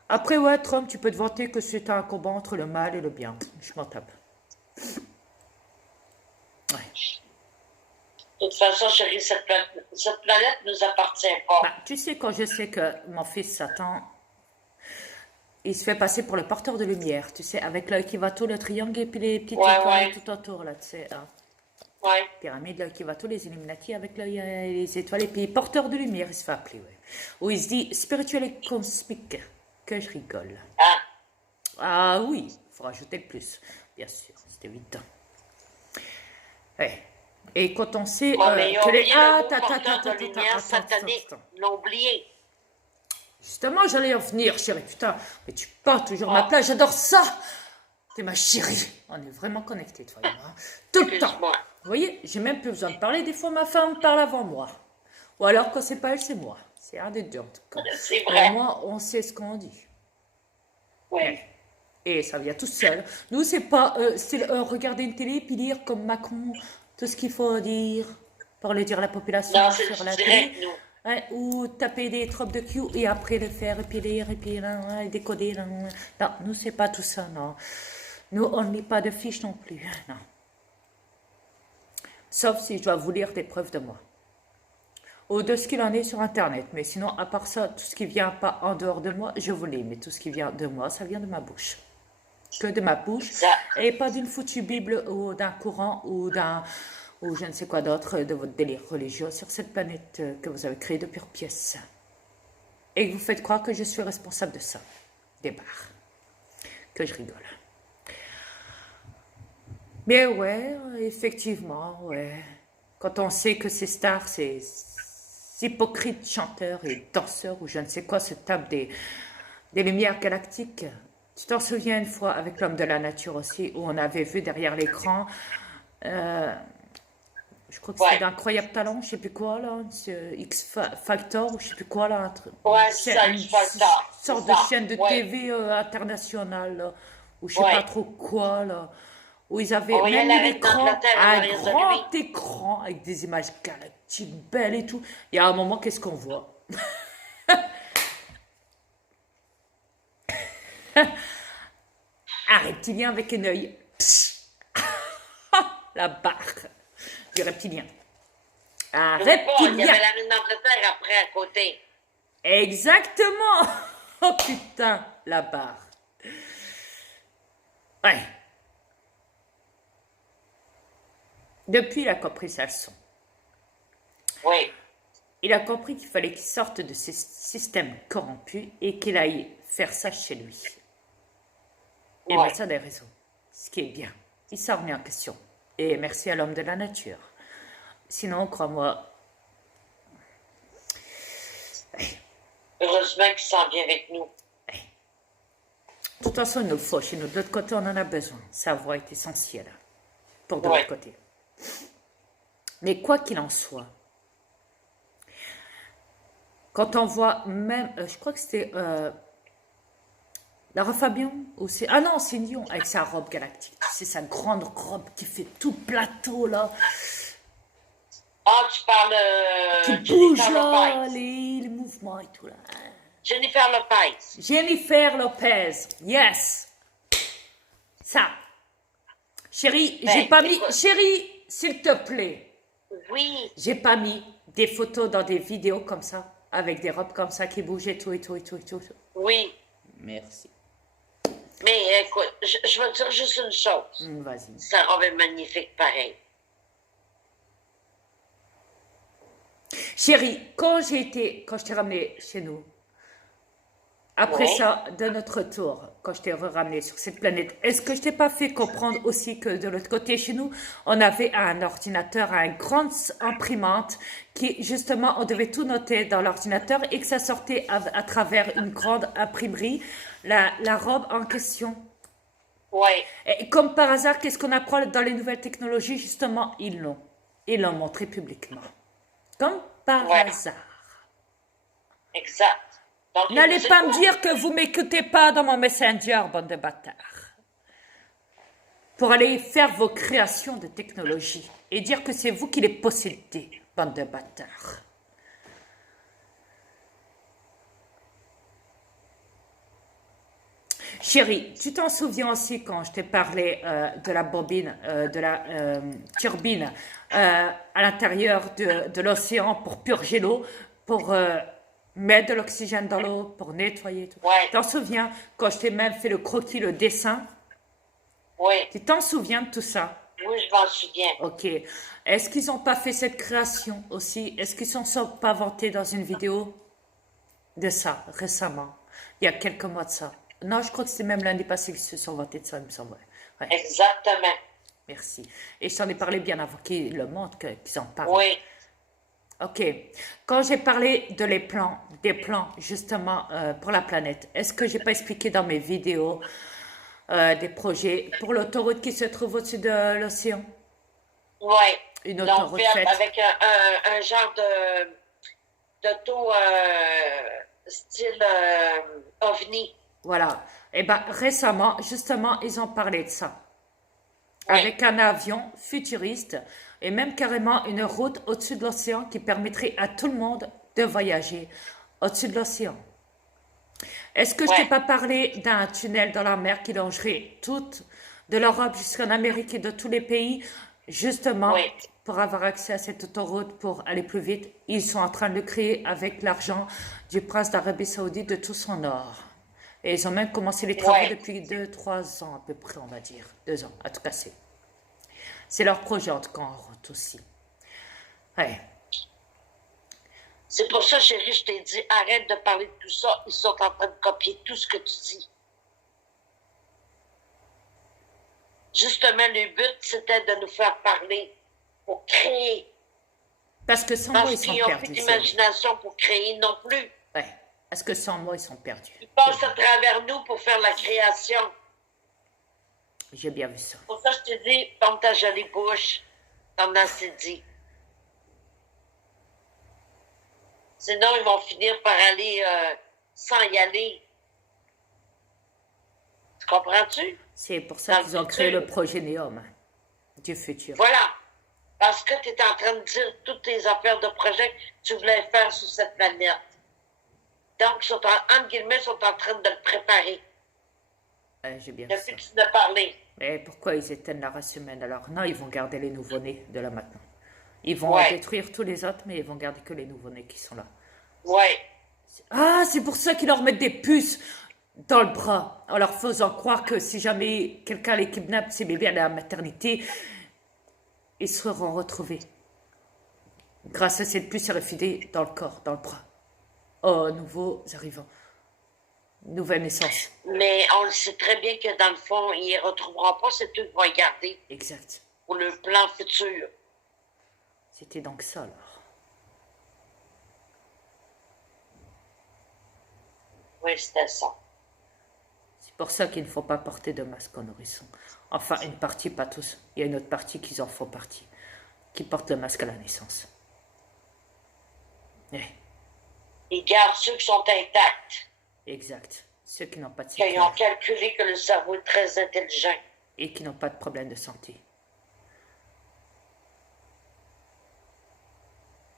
Après, ouais, Trump, tu peux te vanter que c'est un combat entre le mal et le bien. Je m'en tape. Ouais. De toute façon, chérie, cette planète ne nous appartient pas. Bah, tu sais, quand je sais que mon fils Satan, il se fait passer pour le porteur de lumière, tu sais, avec l'œil qui va tout, le triangle et puis les petites étoiles tout autour, là, tu sais. Hein. Ouais. Pyramide, l'œil qui va tout, les Illuminati avec l'œil et les étoiles, et puis porteur de lumière, il se fait appeler, ouais. Où il se dit spirituel et cosmique, que je rigole. Ah. Ah oui, il faut rajouter le plus, bien sûr, c'est évident. Ouais. Et quand on sait que les... Ah, satanique, l'ont oublié. Justement, j'allais en venir, chérie, putain. Mais tu pars toujours ma place, j'adore ça. T'es ma chérie. On est vraiment connectés, toi et moi. Hein. Tout le temps. Vous voyez, j'ai même plus besoin de parler. Des fois, ma femme parle avant moi. Ou alors, quand c'est pas elle, c'est moi. C'est un des deux, en tout cas. C'est vrai. Au moins, on sait ce qu'on dit. Oui. Et ça vient tout seul. Nous, c'est pas regarder une télé puis dire comme Macron tout ce qu'il faut dire pour le dire à la population non, sur la direct, télé. nous. Ouais, ou taper des tropes de Q et après le faire et puis lire et puis là, et décoder. Là. Non, nous, c'est pas tout ça, non. Nous, on ne lit pas de fiches non plus. Non. Sauf si je dois vous lire des preuves de moi. Ou de ce qu'il en est sur Internet. Mais sinon, à part ça, tout ce qui vient pas en dehors de moi, je vous lis. Mais tout ce qui vient de moi, ça vient de ma bouche. Que de ma bouche. Et pas d'une foutue Bible ou d'un courant ou je ne sais quoi d'autre de votre délire religieux sur cette planète que vous avez créée de pure pièce. Et que vous faites croire que je suis responsable de ça. Des barres. Que je rigole. Mais ouais, effectivement, ouais. Quand on sait que ces stars, ces hypocrites chanteurs et danseurs ou je ne sais quoi se tapent des lumières galactiques. Tu t'en souviens une fois avec l'homme de la nature aussi, où on avait vu derrière l'écran... je crois que c'était d'Incroyable Talent, je sais plus quoi, là, X Factor, ou je sais plus quoi, là, un truc. Ouais, c'est ça, X Factor. Une sorte de chaîne de TV internationale, là, ou je sais pas trop quoi, là, où ils avaient même mis l'écran, un grand écran, avec des images galactiques belles et tout. Et à un moment, qu'est-ce qu'on voit? Un reptilien avec un œil. La barre du reptilien. Un reptilien. Il y avait la reine d'Angleterre après à côté. Exactement. Oh putain, la barre. Ouais. Depuis, il a compris sa leçon. Oui. Il a compris qu'il fallait qu'il sorte de ce système corrompu et qu'il aille faire ça chez lui. Et mettre ça des réseaux. Ce qui est bien. Il s'en remet en question. Et merci à l'homme de la nature. Sinon, crois-moi... Heureusement qu'il s'en vient avec nous. De toute façon, il nous le faut. Chez nous, de l'autre côté, on en a besoin. Sa voix est essentielle. Pour de l'autre côté. Mais quoi qu'il en soit, quand on voit même... je crois que c'était... Lara Fabian ou c'est... Ah non, c'est Dion avec sa robe galactique. C'est sa grande robe qui fait tout plateau, là. Ah, tu parles... qui bouge, là, les mouvements et tout, là. Jennifer Lopez. Jennifer Lopez, yes. Ça. Chérie, j'ai pas mis... Chérie, s'il te plaît. Oui, J'ai pas mis des photos dans des vidéos comme ça, avec des robes comme ça qui bougent et tout, et tout, et tout, et tout. oui. Merci. Mais écoute, je vais te dire juste une chose. Vas-y. Sa robe est magnifique, pareil. Chérie, quand je t'ai ramené chez nous, après Oui. ça, de notre retour, quand je t'ai ramené sur cette planète, est-ce que je t'ai pas fait comprendre aussi que de l'autre côté chez nous, on avait un ordinateur, une grande imprimante qui, justement, on devait tout noter dans l'ordinateur et que ça sortait à travers une grande imprimerie, la robe en question. Oui, Et comme par hasard, qu'est-ce qu'on apprend dans les nouvelles technologies? Justement, ils l'ont montré publiquement. Comme par oui, hasard. exact. Donc, il N'allez nous pas me écoute. dire que vous m'écoutez pas dans mon Messenger, bande de bâtards. Pour aller faire vos créations de technologie et dire que c'est vous qui les possédez, bande de bâtards. Chérie, tu t'en souviens aussi quand je t'ai parlé de la bobine, de la turbine à l'intérieur de l'océan pour purger l'eau, pour mettre de l'oxygène dans l'eau, pour nettoyer tout. Oui, Tu t'en souviens quand je t'ai même fait le croquis, le dessin? oui, Tu t'en souviens de tout ça? oui, je m'en souviens. Ok. Est-ce qu'ils n'ont pas fait cette création aussi? Est-ce qu'ils ne sont pas vantés dans une vidéo de ça récemment? Il y a quelques mois de ça. Non, je crois que c'est même lundi passé qu'ils se sont vantés de ça, il me semble. Ouais. Exactement. Merci. Et je t'en ai parlé bien avant qu'ils le montrent, qu'ils en parlent. Oui, Ok. Quand j'ai parlé des plans justement pour la planète, est-ce que j'ai pas expliqué dans mes vidéos des projets pour l'autoroute qui se trouve au-dessus de l'océan? oui. Une Donc, autoroute faite. avec un genre d'auto style ovni. Voilà. Et ben récemment, justement, ils ont parlé de ça. Oui, Avec un avion futuriste et même carrément une route au-dessus de l'océan qui permettrait à tout le monde de voyager au-dessus de l'océan. Est-ce que je oui, t'ai pas parlé d'un tunnel dans la mer qui longerait toute de l'Europe jusqu'en Amérique et de tous les pays, justement oui, pour avoir accès à cette autoroute, pour aller plus vite? Ils sont en train de le créer avec l'argent du prince d'Arabie Saoudite de tout son or. Et ils ont même commencé les travaux oui. depuis 2, 3 ans à peu près, on va dire. 2 ans, à tout casser. C'est leur projet en tout cas en route aussi. Ouais. C'est pour ça, chérie, je t'ai dit, arrête de parler de tout ça. Ils sont en train de copier tout ce que tu dis. Justement, le but, c'était de nous faire parler pour créer. Parce que sans moi, Parce ils sont qu'ils n'ont plus perdus. d'imagination pour créer non plus. Ouais. Parce que sans moi, ils sont perdus. Ils passent à travers nous pour faire la création. J'ai bien vu ça. Pour ça, je te dis, ferme ta jolie bouche, comme Nancy dit. Sinon, ils vont finir par aller sans y aller. Tu comprends-tu? C'est pour ça qu'ils ont créé le projet Neom du futur. Voilà. Parce que tu es en train de dire toutes tes affaires de projet que tu voulais faire sur cette planète. Donc, entre guillemets, ils sont en train de le préparer. J'ai bien vu ça. Depuis que tu n'as parlé. Mais pourquoi ils éteignent la race humaine alors? Non, ils vont garder les nouveau-nés de là maintenant. Ils vont Ouais. détruire tous les autres, mais ils vont garder que les nouveau-nés qui sont là. Ouais. Ah, c'est pour ça qu'ils leur mettent des puces dans le bras, en leur faisant croire que si jamais quelqu'un les kidnappe, ces bébés à la maternité, ils seront retrouvés. Grâce à cette puce RFID dans le corps, dans le bras. Oh, nouveaux arrivants. Nouvelle naissance. Mais on le sait très bien que dans le fond, ils ne les retrouveront pas, c'est eux qui vont les garder Exact. pour le plan futur. C'était donc ça alors. Oui, c'était ça. C'est pour ça qu'il ne faut pas porter de masque en nourrisson. Enfin, une partie, pas tous. Il y a une autre partie qui en font partie, qui porte le masque à la naissance. Eh, Ils gardent ceux qui sont intacts, exact. Ceux qui n'ont pas de qui ont séquelles calculé que le cerveau est très intelligent. et qui n'ont pas de problème de santé.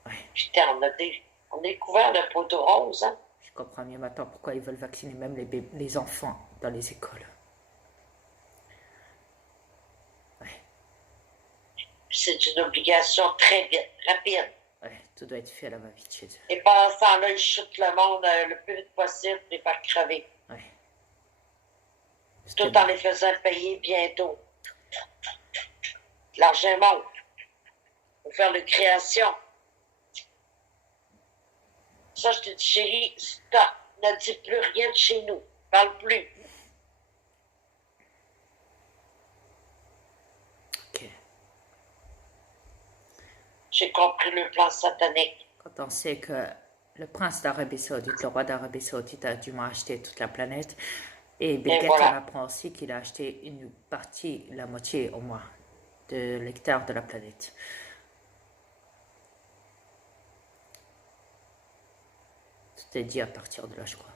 Ouais, Putain, on a découvert le poteau rose, hein? je comprends mieux maintenant pourquoi ils veulent vacciner même les enfants dans les écoles. Ouais. c'est une obligation très vite, rapide. Ouais, tout doit être fait à la va-vite chez eux. Et pendant ce temps-là, ils chutent le monde le plus vite possible pour les faire crever. Ouais. Tout en les faisant payer bientôt. L'argent monte. Pour faire les créations. Ça, je te dis, chérie, stop. Ne dis plus rien de chez nous. Parle plus. Ok. J'ai compris le plan satanique. Quand on sait que le prince d'Arabie Saoudite, le roi d'Arabie Saoudite a dû acheter toute la planète, et Bill Gates, voilà. on apprend aussi qu'il a acheté une partie, la moitié au moins, de l'hectare de la planète. Tout est dit à partir de là, je crois.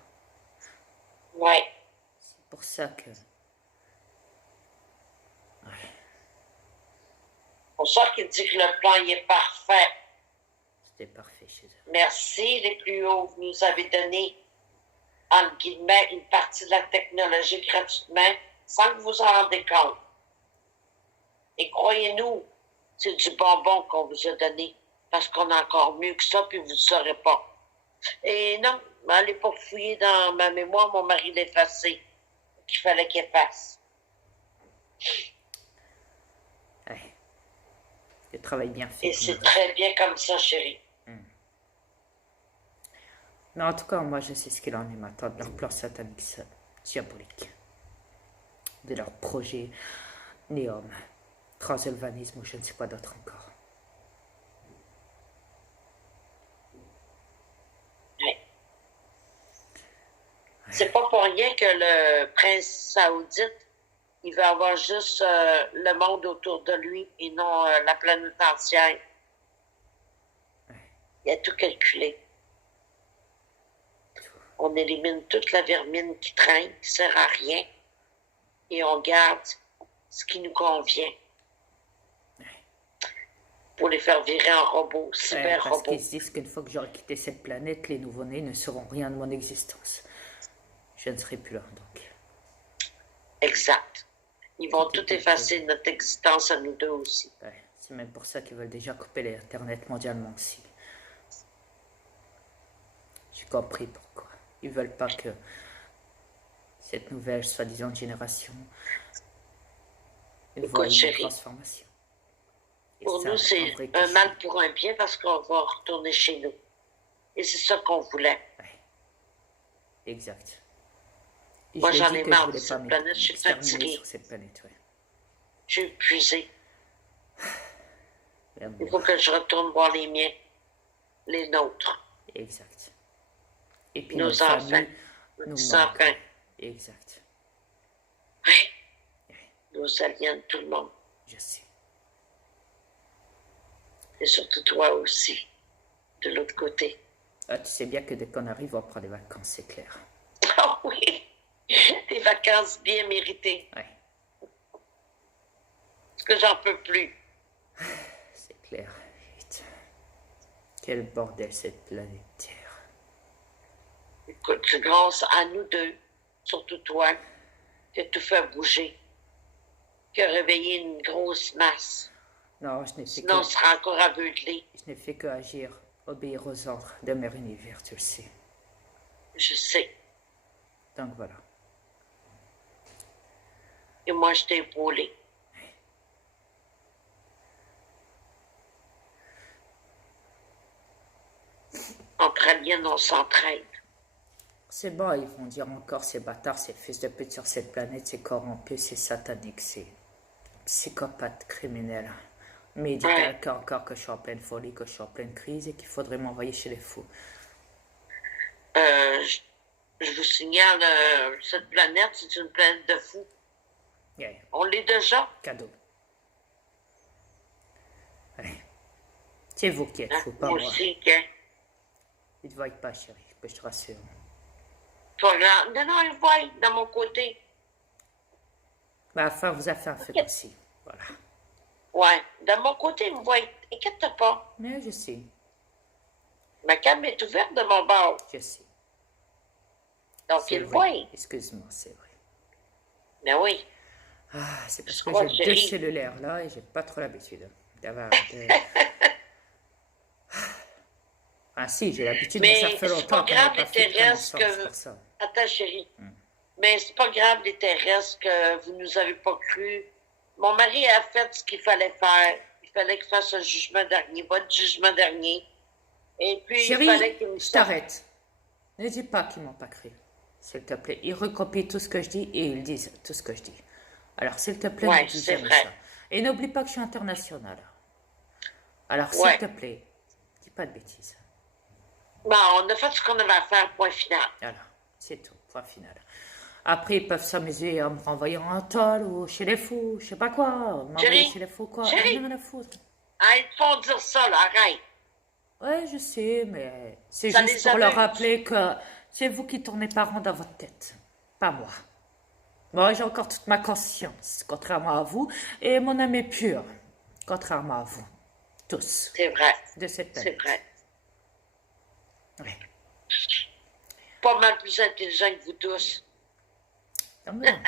Ouais. C'est pour ça que... Ouais. Pour ça qu'il dit que le plan il est parfait. C'était parfait chez eux. Merci, les plus hauts. Vous nous avez donné, entre guillemets, une partie de la technologie gratuitement, sans que vous en rendez compte. Et croyez-nous, c'est du bonbon qu'on vous a donné, parce qu'on a encore mieux que ça, puis vous ne saurez pas. Et non, allez pas fouiller dans ma mémoire, mon mari l'a effacé, qu'il fallait qu'il efface. Ouais. Le travail bien fait. Et c'est très bien comme ça, chérie. Mais en tout cas, moi, je sais ce qu'il en est maintenant de leur plan satanique diabolique. De leur projet néom, transylvanisme ou je ne sais quoi d'autre encore. Ouais. C'est pas pour rien que le prince saoudite, il veut avoir juste le monde autour de lui et non la planète entière. Ouais. Il a tout calculé. On élimine toute la vermine qui traîne, qui sert à rien, et on garde ce qui nous convient. Pour les faire virer en robots, cyber-robots. Parce qu'ils se disent qu'une fois que j'aurai quitté cette planète, les nouveau-nés ne seront rien de mon existence. Je ne serai plus là, donc. Exact. Ils vont tout effacer notre existence à nous deux aussi. Ouais, c'est même pour ça qu'ils veulent déjà couper l'Internet mondialement aussi. J'ai compris pourquoi. Ils veulent pas que cette nouvelle soi-disant génération voit une transformation. Et pour nous, c'est un mal pour un bien parce qu'on va retourner chez nous. Et c'est ça qu'on voulait. Ouais. Exact. Et moi, j'en ai marre de cette planète. Je suis fatiguée. Sur cette planète, ouais. Je suis épuisée. Il faut que je retourne voir les miens, les nôtres. Exact. Et puis nos enfants, nos enfants. Exact. Oui. Nos aliens, tout le monde. Je sais. Et surtout toi aussi, de l'autre côté. Ah, tu sais bien que dès qu'on arrive, on prend des vacances, c'est clair. Ah oui, des vacances bien méritées. Ouais. Parce que j'en peux plus. C'est clair. Putain. Quel bordel cette planète Terre. Écoute, c'est grâce à nous deux, surtout toi, que tout fait bouger, que réveiller une grosse masse. Non, je n'ai fait sinon, on sera encore aveuglé. Je n'ai fait que agir, obéir aux ordres de Mère Univers, tu le sais. Je sais. Donc voilà. Et moi, je t'ai épaulé. Entre aliens, on s'entraide. C'est bon, ils vont dire encore ces bâtards, ces fils de pute sur cette planète, c'est corrompu, c'est satanique, c'est psychopathe, criminel. Mais il dit encore que je suis en pleine folie, que je suis en pleine crise et qu'il faudrait m'envoyer chez les fous. Je vous signale, cette planète, c'est une planète de fous. Yeah. On l'est déjà. Cadeau. Ouais. C'est vous qui êtes fous, pas moi. Aussi, Il ne voit pas, chérie, je te rassure. Toi, là, non, il voit dans mon côté. Ma affaire vous a fait un feu aussi. Voilà. Ouais, de mon côté, il me voit. Inquiète pas. Mais je sais. Ma cam est ouverte de mon bord. Je sais. Donc, il voit. Excuse-moi, c'est vrai. Mais oui. Ah, c'est parce que j'ai deux cellulaires là et j'ai pas trop l'habitude. d'avoir de... Ah si, j'ai l'habitude, mais ça Mais fait c'est pas longtemps qu'on n'a grave pas les fait de plein terrestres ensemble, c'est que... pour ça. Attends, chérie. Mais c'est pas grave les terrestres que vous nous avez pas cru. Mon mari a fait ce qu'il fallait faire. Il fallait qu'il fasse un jugement dernier, votre jugement dernier. Et puis, il fallait Chérie, qu'il me je sorte. t'arrête. Ne dis pas qu'ils m'ont pas cru, s'il te plaît. Ils recopient tout ce que je dis et ils disent tout ce que je dis. Alors, s'il te plaît, ne Ouais, dis c'est jamais vrai. ça. Et n'oublie pas que je suis internationale. Alors, s'il Ouais. te plaît, dis pas de bêtises. Bon, on a fait ce qu'on avait à faire, point final. Voilà, c'est tout, point final. Après, ils peuvent s'amuser à me renvoyer en tôle ou chez les fous, je sais pas quoi. M'envoyer Chérie, chez les fous, quoi. J'en ai chérie, rien à foutre. ils te font dire ça, là, arrête. Ouais, je sais, mais c'est Ça juste les pour leur amuse. rappeler que c'est vous qui tournez pas rond dans votre tête, pas moi. Moi, j'ai encore toute ma conscience, contrairement à vous, et mon âme est pure, contrairement à vous, tous, C'est vrai. de cette C'est planète. vrai. Ouais. Pas mal plus intelligent que vous tous. Non, mais non.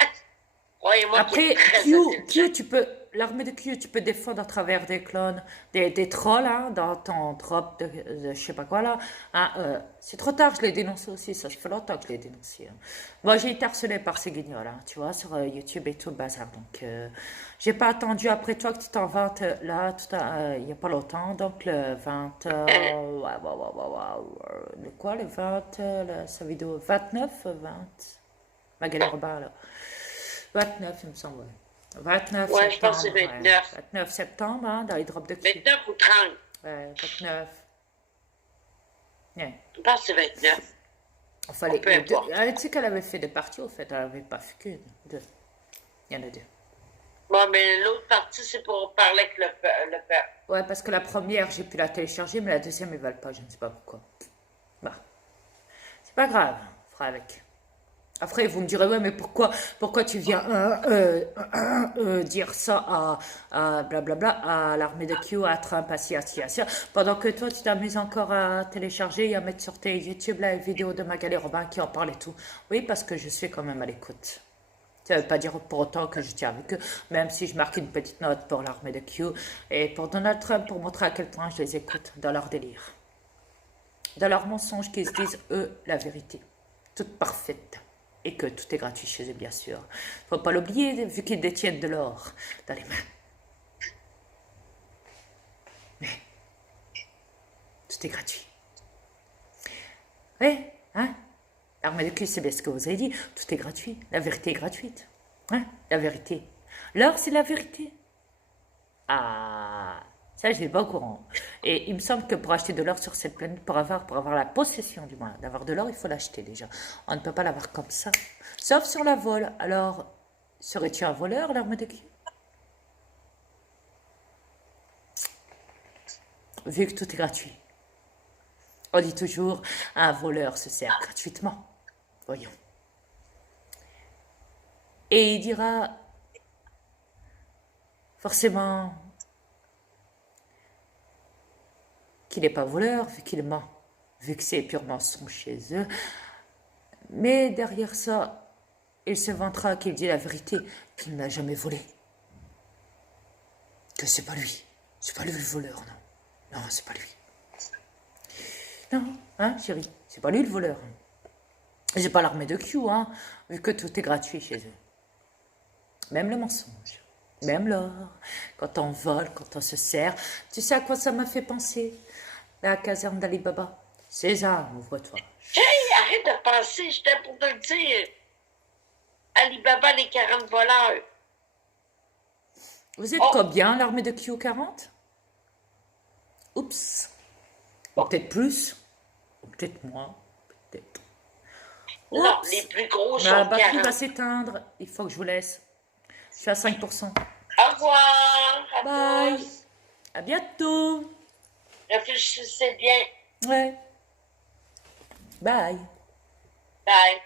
Croyez-moi qu'il est Après, très Q, intelligent. tu peux, l'armée de Q, tu peux défendre à travers des clones, des trolls, hein, dans ton drop de je sais pas quoi là. Hein, c'est trop tard, je l'ai dénoncé aussi, ça fait longtemps que je l'ai dénoncé. Hein. Moi, j'ai été harcelé par ces guignols, hein, tu vois, sur YouTube et tout le bazar. Donc, j'ai pas attendu après toi que tu t'en vantes là, il y a pas longtemps. Donc, le 20, le quoi, le 20, sa vidéo 29, 20, Magali Robert, là. 29, il me semble. Ouais. 29 Ouais, je pense que septembre, c'est ouais. 29. 29 septembre, hein, dans les drops de cul. 29 ou 30. Ouais, 29. Ouais. Je pense que c'est 29. Il fallait, Peu importe. tu sais qu'elle avait fait deux parties, au fait. Elle n'avait pas fait qu'une. Deux. Il y en a deux. Bon, mais l'autre partie, c'est pour parler avec le peuple. Ouais, parce que la première, j'ai pu la télécharger, mais la deuxième, ils ne valent pas. Je ne sais pas pourquoi. Bah, c'est pas grave. On fera avec. Après, vous me direz, ouais, mais pourquoi tu viens dire ça à blablabla, à l'armée de Q, à Trump, à ci, à ci, pendant que toi, tu t'amuses encore à télécharger et à mettre sur tes YouTube la vidéo de Magali Robin qui en parle et tout. Oui, parce que je suis quand même à l'écoute. Ça ne veut pas dire pour autant que je tiens avec eux, même si je marque une petite note pour l'armée de Q et pour Donald Trump pour montrer à quel point je les écoute dans leur délire. Dans leurs mensonges qu'ils se disent, eux, la vérité. Toute parfaite. Et que tout est gratuit chez eux, bien sûr. Faut pas l'oublier, vu qu'ils détiennent de l'or dans les mains. Mais tout est gratuit. Oui, hein? L'armée de cul, c'est bien ce que vous avez dit. Tout est gratuit. La vérité est gratuite. Hein? La vérité. L'or, c'est la vérité. Ah, ça, je n'ai pas au courant. Et il me semble que pour acheter de l'or sur cette planète, pour avoir la possession du moins, d'avoir de l'or, il faut l'acheter déjà. On ne peut pas l'avoir comme ça. Sauf sur la vole. Alors, serais-tu un voleur, l'arme de qui? Vu que tout est gratuit. On dit toujours, un voleur se sert gratuitement. Voyons. Et il dira, forcément, qu'il n'est pas voleur, vu qu'il ment, vu que c'est purement mensonge chez eux. Mais derrière ça, il se vantera qu'il dit la vérité, qu'il n'a jamais volé. Que c'est pas lui. C'est pas lui le voleur, non. Non, c'est pas lui. Non, hein, chérie, c'est pas lui le voleur. J'ai pas l'armée de Q, hein, vu que tout est gratuit chez eux. Même le mensonge, même l'or, quand on vole, quand on se sert. Tu sais à quoi ça m'a fait penser? La caserne d'Ali Baba. César, ouvre-toi. Hey, arrête de penser, j'étais pour te le dire. Alibaba, les 40 voleurs. Vous êtes combien, l'armée de Q40? Oups. Ou peut-être plus, ou peut-être moins, peut-être. Non, Oups. les plus gros sont Ma batterie 40. va s'éteindre. Il faut que je vous laisse. Je suis à 5%. Au revoir à Bye. tous. À bientôt. Réfléchissez bien. Ouais. Bye. Bye.